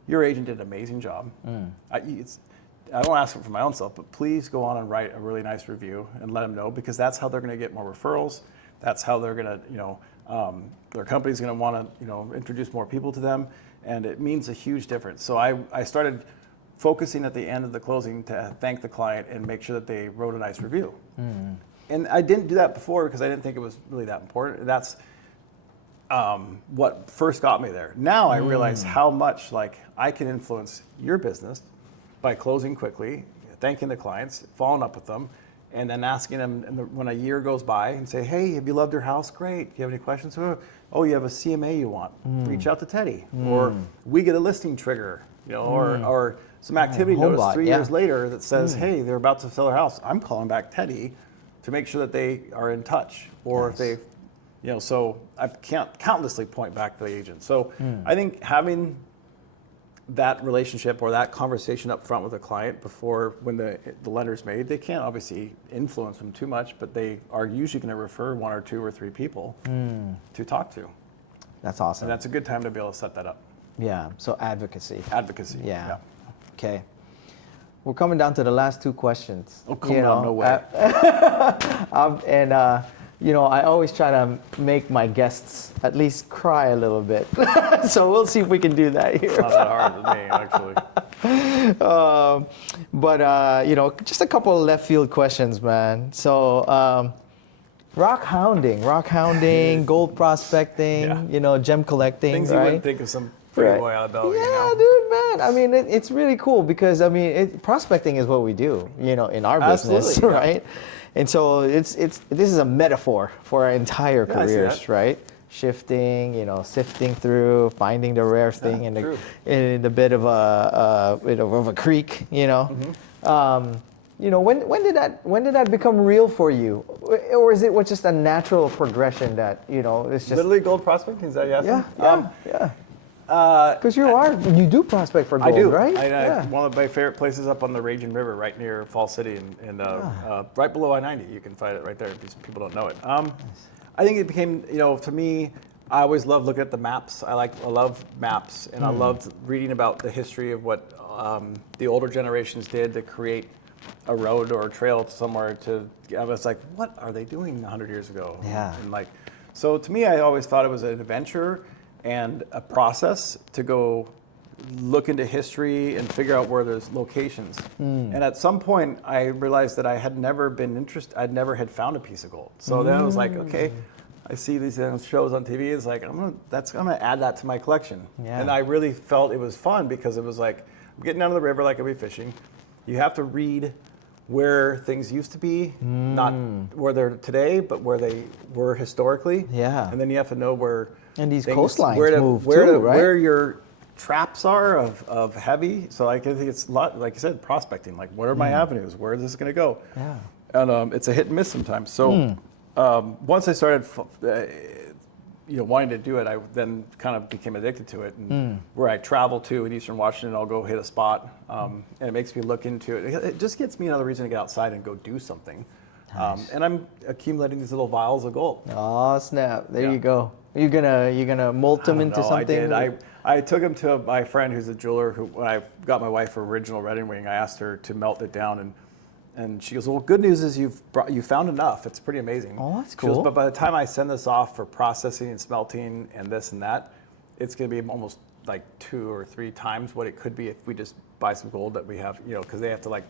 your agent did an amazing job. I don't ask for my own self, but please go on and write a really nice review and let them know, because that's how they're going to get more referrals. That's how they're going to, their company's going to want to, introduce more people to them. And it means a huge difference. So I started focusing at the end of the closing to thank the client and make sure that they wrote a nice review. And I didn't do that before because I didn't think it was really that important. That's what first got me there. Now I realize how much I can influence your business by closing quickly, thanking the clients, following up with them, and then asking them when a year goes by and say, hey, have you loved your house? Great. Do you have any questions? Oh, you have a CMA you want? Reach out to Teddy. Or we get a listing trigger, or some activity notice 3 years later that says, hey, they're about to sell their house. I'm calling back Teddy to make sure that they are in touch. Or if they, so I can't countlessly point back to the agent. So I think having that relationship or that conversation up front with a client before when the lender's made, they can't obviously influence them too much, but they are usually going to refer 1 or 2 or 3 people to talk to. That's awesome. And that's a good time to be able to set that up. Yeah, so advocacy. Yeah. Okay. We're coming down to the last 2 questions. Oh, come on, no way. I always try to make my guests at least cry a little bit. So we'll see if we can do that here. It's not that hard with me, actually. Just a couple of left field questions, man. So, rock hounding, gold prospecting, gem collecting, things right? you wouldn't think of some pretty boy out of Bellevue. Yeah, dude, man. I mean, it's really cool because I mean, prospecting is what we do, in our business, Absolutely, yeah. right? And so this is a metaphor for our entire Yeah, I see careers, that. right? Shifting, sifting through, finding the rare thing true. in the bit of a creek, Mm-hmm. When did that become real for you, or is it just a natural progression that it's just Literally gold prospecting, is that yes? yeah. Because you do prospect for gold, I do. right? One of my favorite places up on the Raging River, right near Falls City, and right below I-90. You can find it right there. People don't know it. I think it became, to me, I always loved looking at the maps. I love maps, and I loved reading about the history of what the older generations did to create a road or a trail somewhere. I was like, what are they doing 100 years ago? Yeah. And so to me, I always thought it was an adventure and a process to go look into history and figure out where there's locations. And at some point, I realized that I had never been interested. I'd never had found a piece of gold. So then I was like, okay, I see these shows on TV. It's like I'm gonna add that to my collection. Yeah. And I really felt it was fun because it was like I'm getting down to the river like I'd be fishing. You have to read where things used to be, not where they're today, but where they were historically. Yeah. And then you have to know where. And these things, coastlines move where too, right? Where your traps are of heavy. So I think it's a lot, like you said, prospecting. Like, what are my avenues? Where is this going to go? Yeah. And it's a hit and miss sometimes. So once I started, wanting to do it, I then kind of became addicted to it. And where I travel to in Eastern Washington, I'll go hit a spot, and it makes me look into it. It just gets me another reason to get outside and go do something. Nice. And I'm accumulating these little vials of gold. Oh snap! There you go. You're gonna molt them into something. I did. I took him to my friend who's a jeweler. Who, when I got my wife her original wedding ring, I asked her to melt it down, and she goes, "Well, good news is you found enough. It's pretty amazing." Oh, that's She goes, cool. but by the time I send this off for processing and smelting and this and that, it's going to be almost like 2 or 3 times what it could be if we just buy some gold that we have, because they have to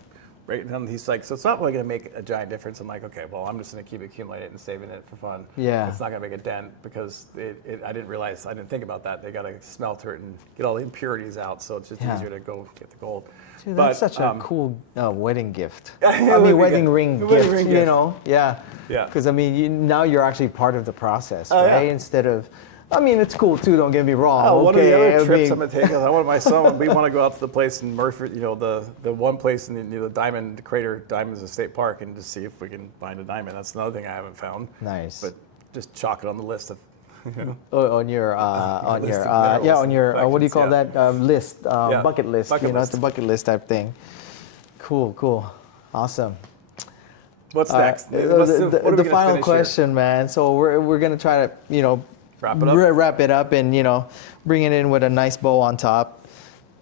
break it down. He's like, so it's not really going to make a giant difference. I'm like, okay, well, I'm just going to keep accumulating and saving it for fun. Yeah. It's not going to make a dent because I didn't think about that. They got to smelter it and get all the impurities out, so it's just easier to go get the gold. Dude, that's such a cool wedding gift. Wedding ring gift, Wedding ring gift. Yeah. Yeah. Because now you're actually part of the process, Oh, right? yeah. Instead of, it's cool too. Don't get me wrong. Oh, one of the other trips I'm gonna take is I want my son. We want to go out to the place in Murphy, the one place in the Diamond Crater, Diamonds a State Park, and just see if we can find a diamond. That's another thing I haven't found. Nice. But just chalk it on the list of. On your what do you call that list? Bucket list. Bucket list. It's a bucket list type thing. Cool. Awesome. What's next? The final question, man. So we're gonna try to wrap it up. Wrap it up and bring it in with a nice bow on top.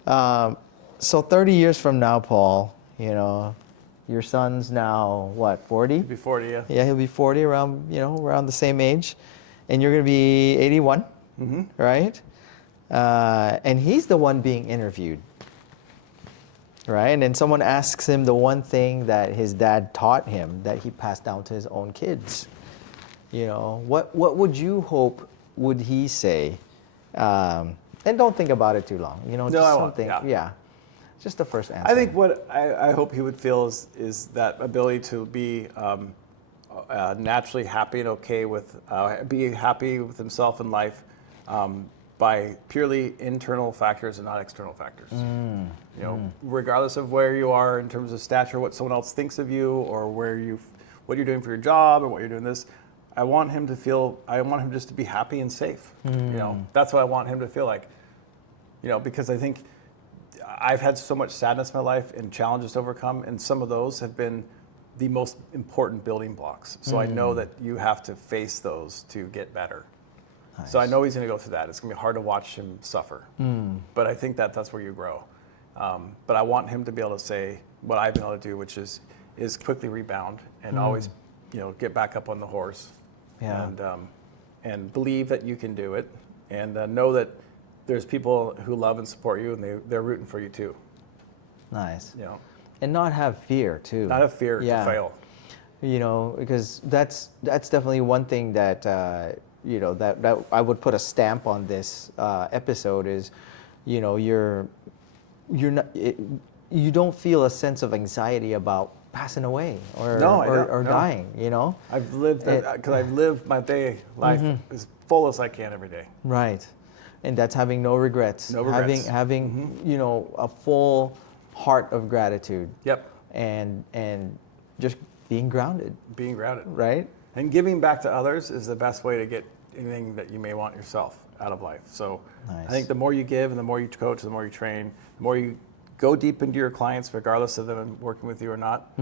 So 30 years from now, Paul, your son's now what, 40? He'll be 40, yeah. Yeah, he'll be 40 around the same age, and you're gonna be 81, right? And he's the one being interviewed, right? And then someone asks him the one thing that his dad taught him that he passed down to his own kids. What would you hope would he say? And don't think about it too long. Something. Yeah. Just the first answer. I think what I hope he would feel is that ability to be naturally happy and okay with, be happy with himself in life by purely internal factors and not external factors. Regardless of where you are in terms of stature, what someone else thinks of you, or what you're doing for your job, or what you're doing this. I want him just to be happy and safe. That's what I want him to feel like. Because I think I've had so much sadness in my life and challenges to overcome, and some of those have been the most important building blocks. So I know that you have to face those to get better. Nice. So I know he's going to go through that. It's going to be hard to watch him suffer. But I think that's where you grow. But I want him to be able to say what I've been able to do, which is quickly rebound and always, get back up on the horse. Yeah. And believe that you can do it, and know that there's people who love and support you, and they're rooting for you too. Nice. And not have fear too. Not have fear to fail. Because that's definitely one thing that that I would put a stamp on this episode is, you're you're not, you don't feel a sense of anxiety about passing away or No, I don't, no. dying, you know? I've lived, because I've lived my day life as full as I can every day. Right. And that's having no regrets. No regrets. Having you know, a full heart of gratitude. Yep. And just being grounded. Being grounded. Right? And giving back to others is the best way to get anything that you may want yourself out of life. So Nice. I think the more you give and the more you coach, the more you train, the more you go deep into your clients, regardless of them working with you or not,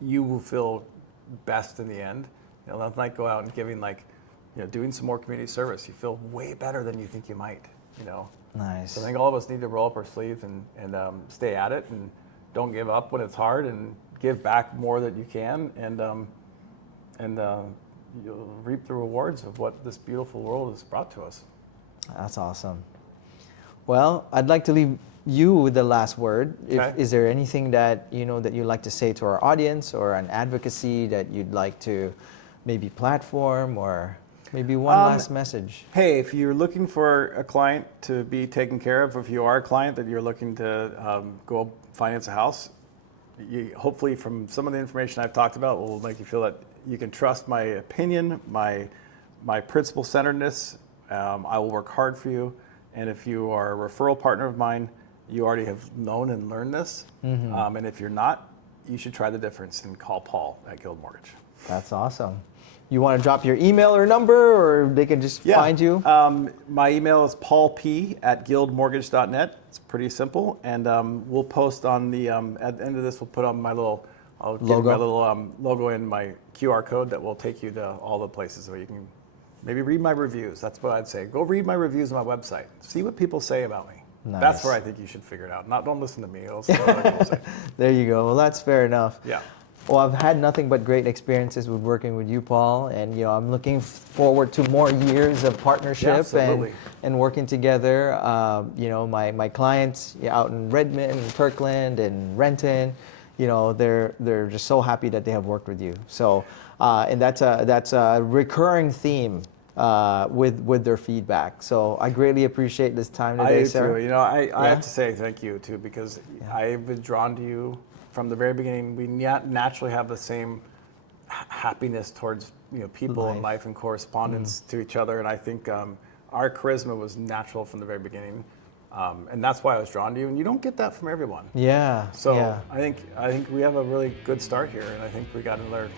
you will feel best in the end. You know, nothing like go out and giving, like, you know, doing some more community service. You feel way better than you think you might, you know. Nice. So I think all of us need to roll up our sleeves and stay at it, and don't give up when it's hard, and give back more that you can, and you'll reap the rewards of what this beautiful world has brought to us. That's awesome. Well, I'd like to leave you with the last word. Okay. Is there anything that you know that you'd like to say to our audience, or an advocacy that you'd like to maybe platform, or maybe one last message? Hey, if you're looking for a client to be taken care of, if you are a client that you're looking to go finance a house, hopefully from some of the information I've talked about will make you feel that you can trust my opinion, my principle-centeredness. I will work hard for you. And if you are a referral partner of mine, you already have known and learned this. And if you're not, you should try the difference and call Paul at Guild Mortgage. That's awesome. You want to drop your email or number, or they can just find you? My email is paulp@guildmortgage.net. It's pretty simple. And we'll post on the, at the end of this, we'll put on my little, I'll give you my little logo and my QR code that will take you to all the places where you can maybe read my reviews. That's what I'd say. Go read my reviews on my website. See what people say about me. Nice. That's where I think you should figure it out. Don't listen to me. Listen to what other people say. There you go. Well, that's fair enough. Yeah. Well, I've had nothing but great experiences with working with you, Paul, and you know, I'm looking forward to more years of partnership and working together. You know, my clients out in Redmond, Kirkland, and Renton, you know, they're just so happy that they have worked with you. So, and that's a recurring theme with their feedback. So I greatly appreciate this time today, sir. I do too. You know, I have to say thank you too, because I've been drawn to you from the very beginning. We naturally have the same happiness towards, you know, people in life and correspondence to each other, and I think our charisma was natural from the very beginning, and that's why I was drawn to you. And you don't get that from everyone. Yeah. So I think we have a really good start here, and I think we got another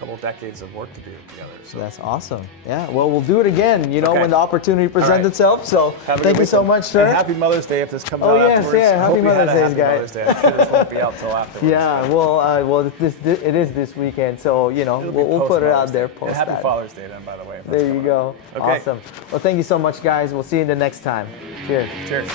couple decades of work to do together. So that's awesome. Yeah. Well, we'll do it again, you know, when the opportunity presents itself. So thank you so much, sir. And happy Mother's Day if this comes out afterwards. Happy Mother's Day, guys. Mother's Day. I'm sure this won't be out till afterwards. Yeah. Well, it is this weekend, so you know we'll put it out there. And happy Father's Day, then, by the way. There you go. Okay. Awesome. Well, thank you so much, guys. We'll see you the next time. Cheers. Cheers.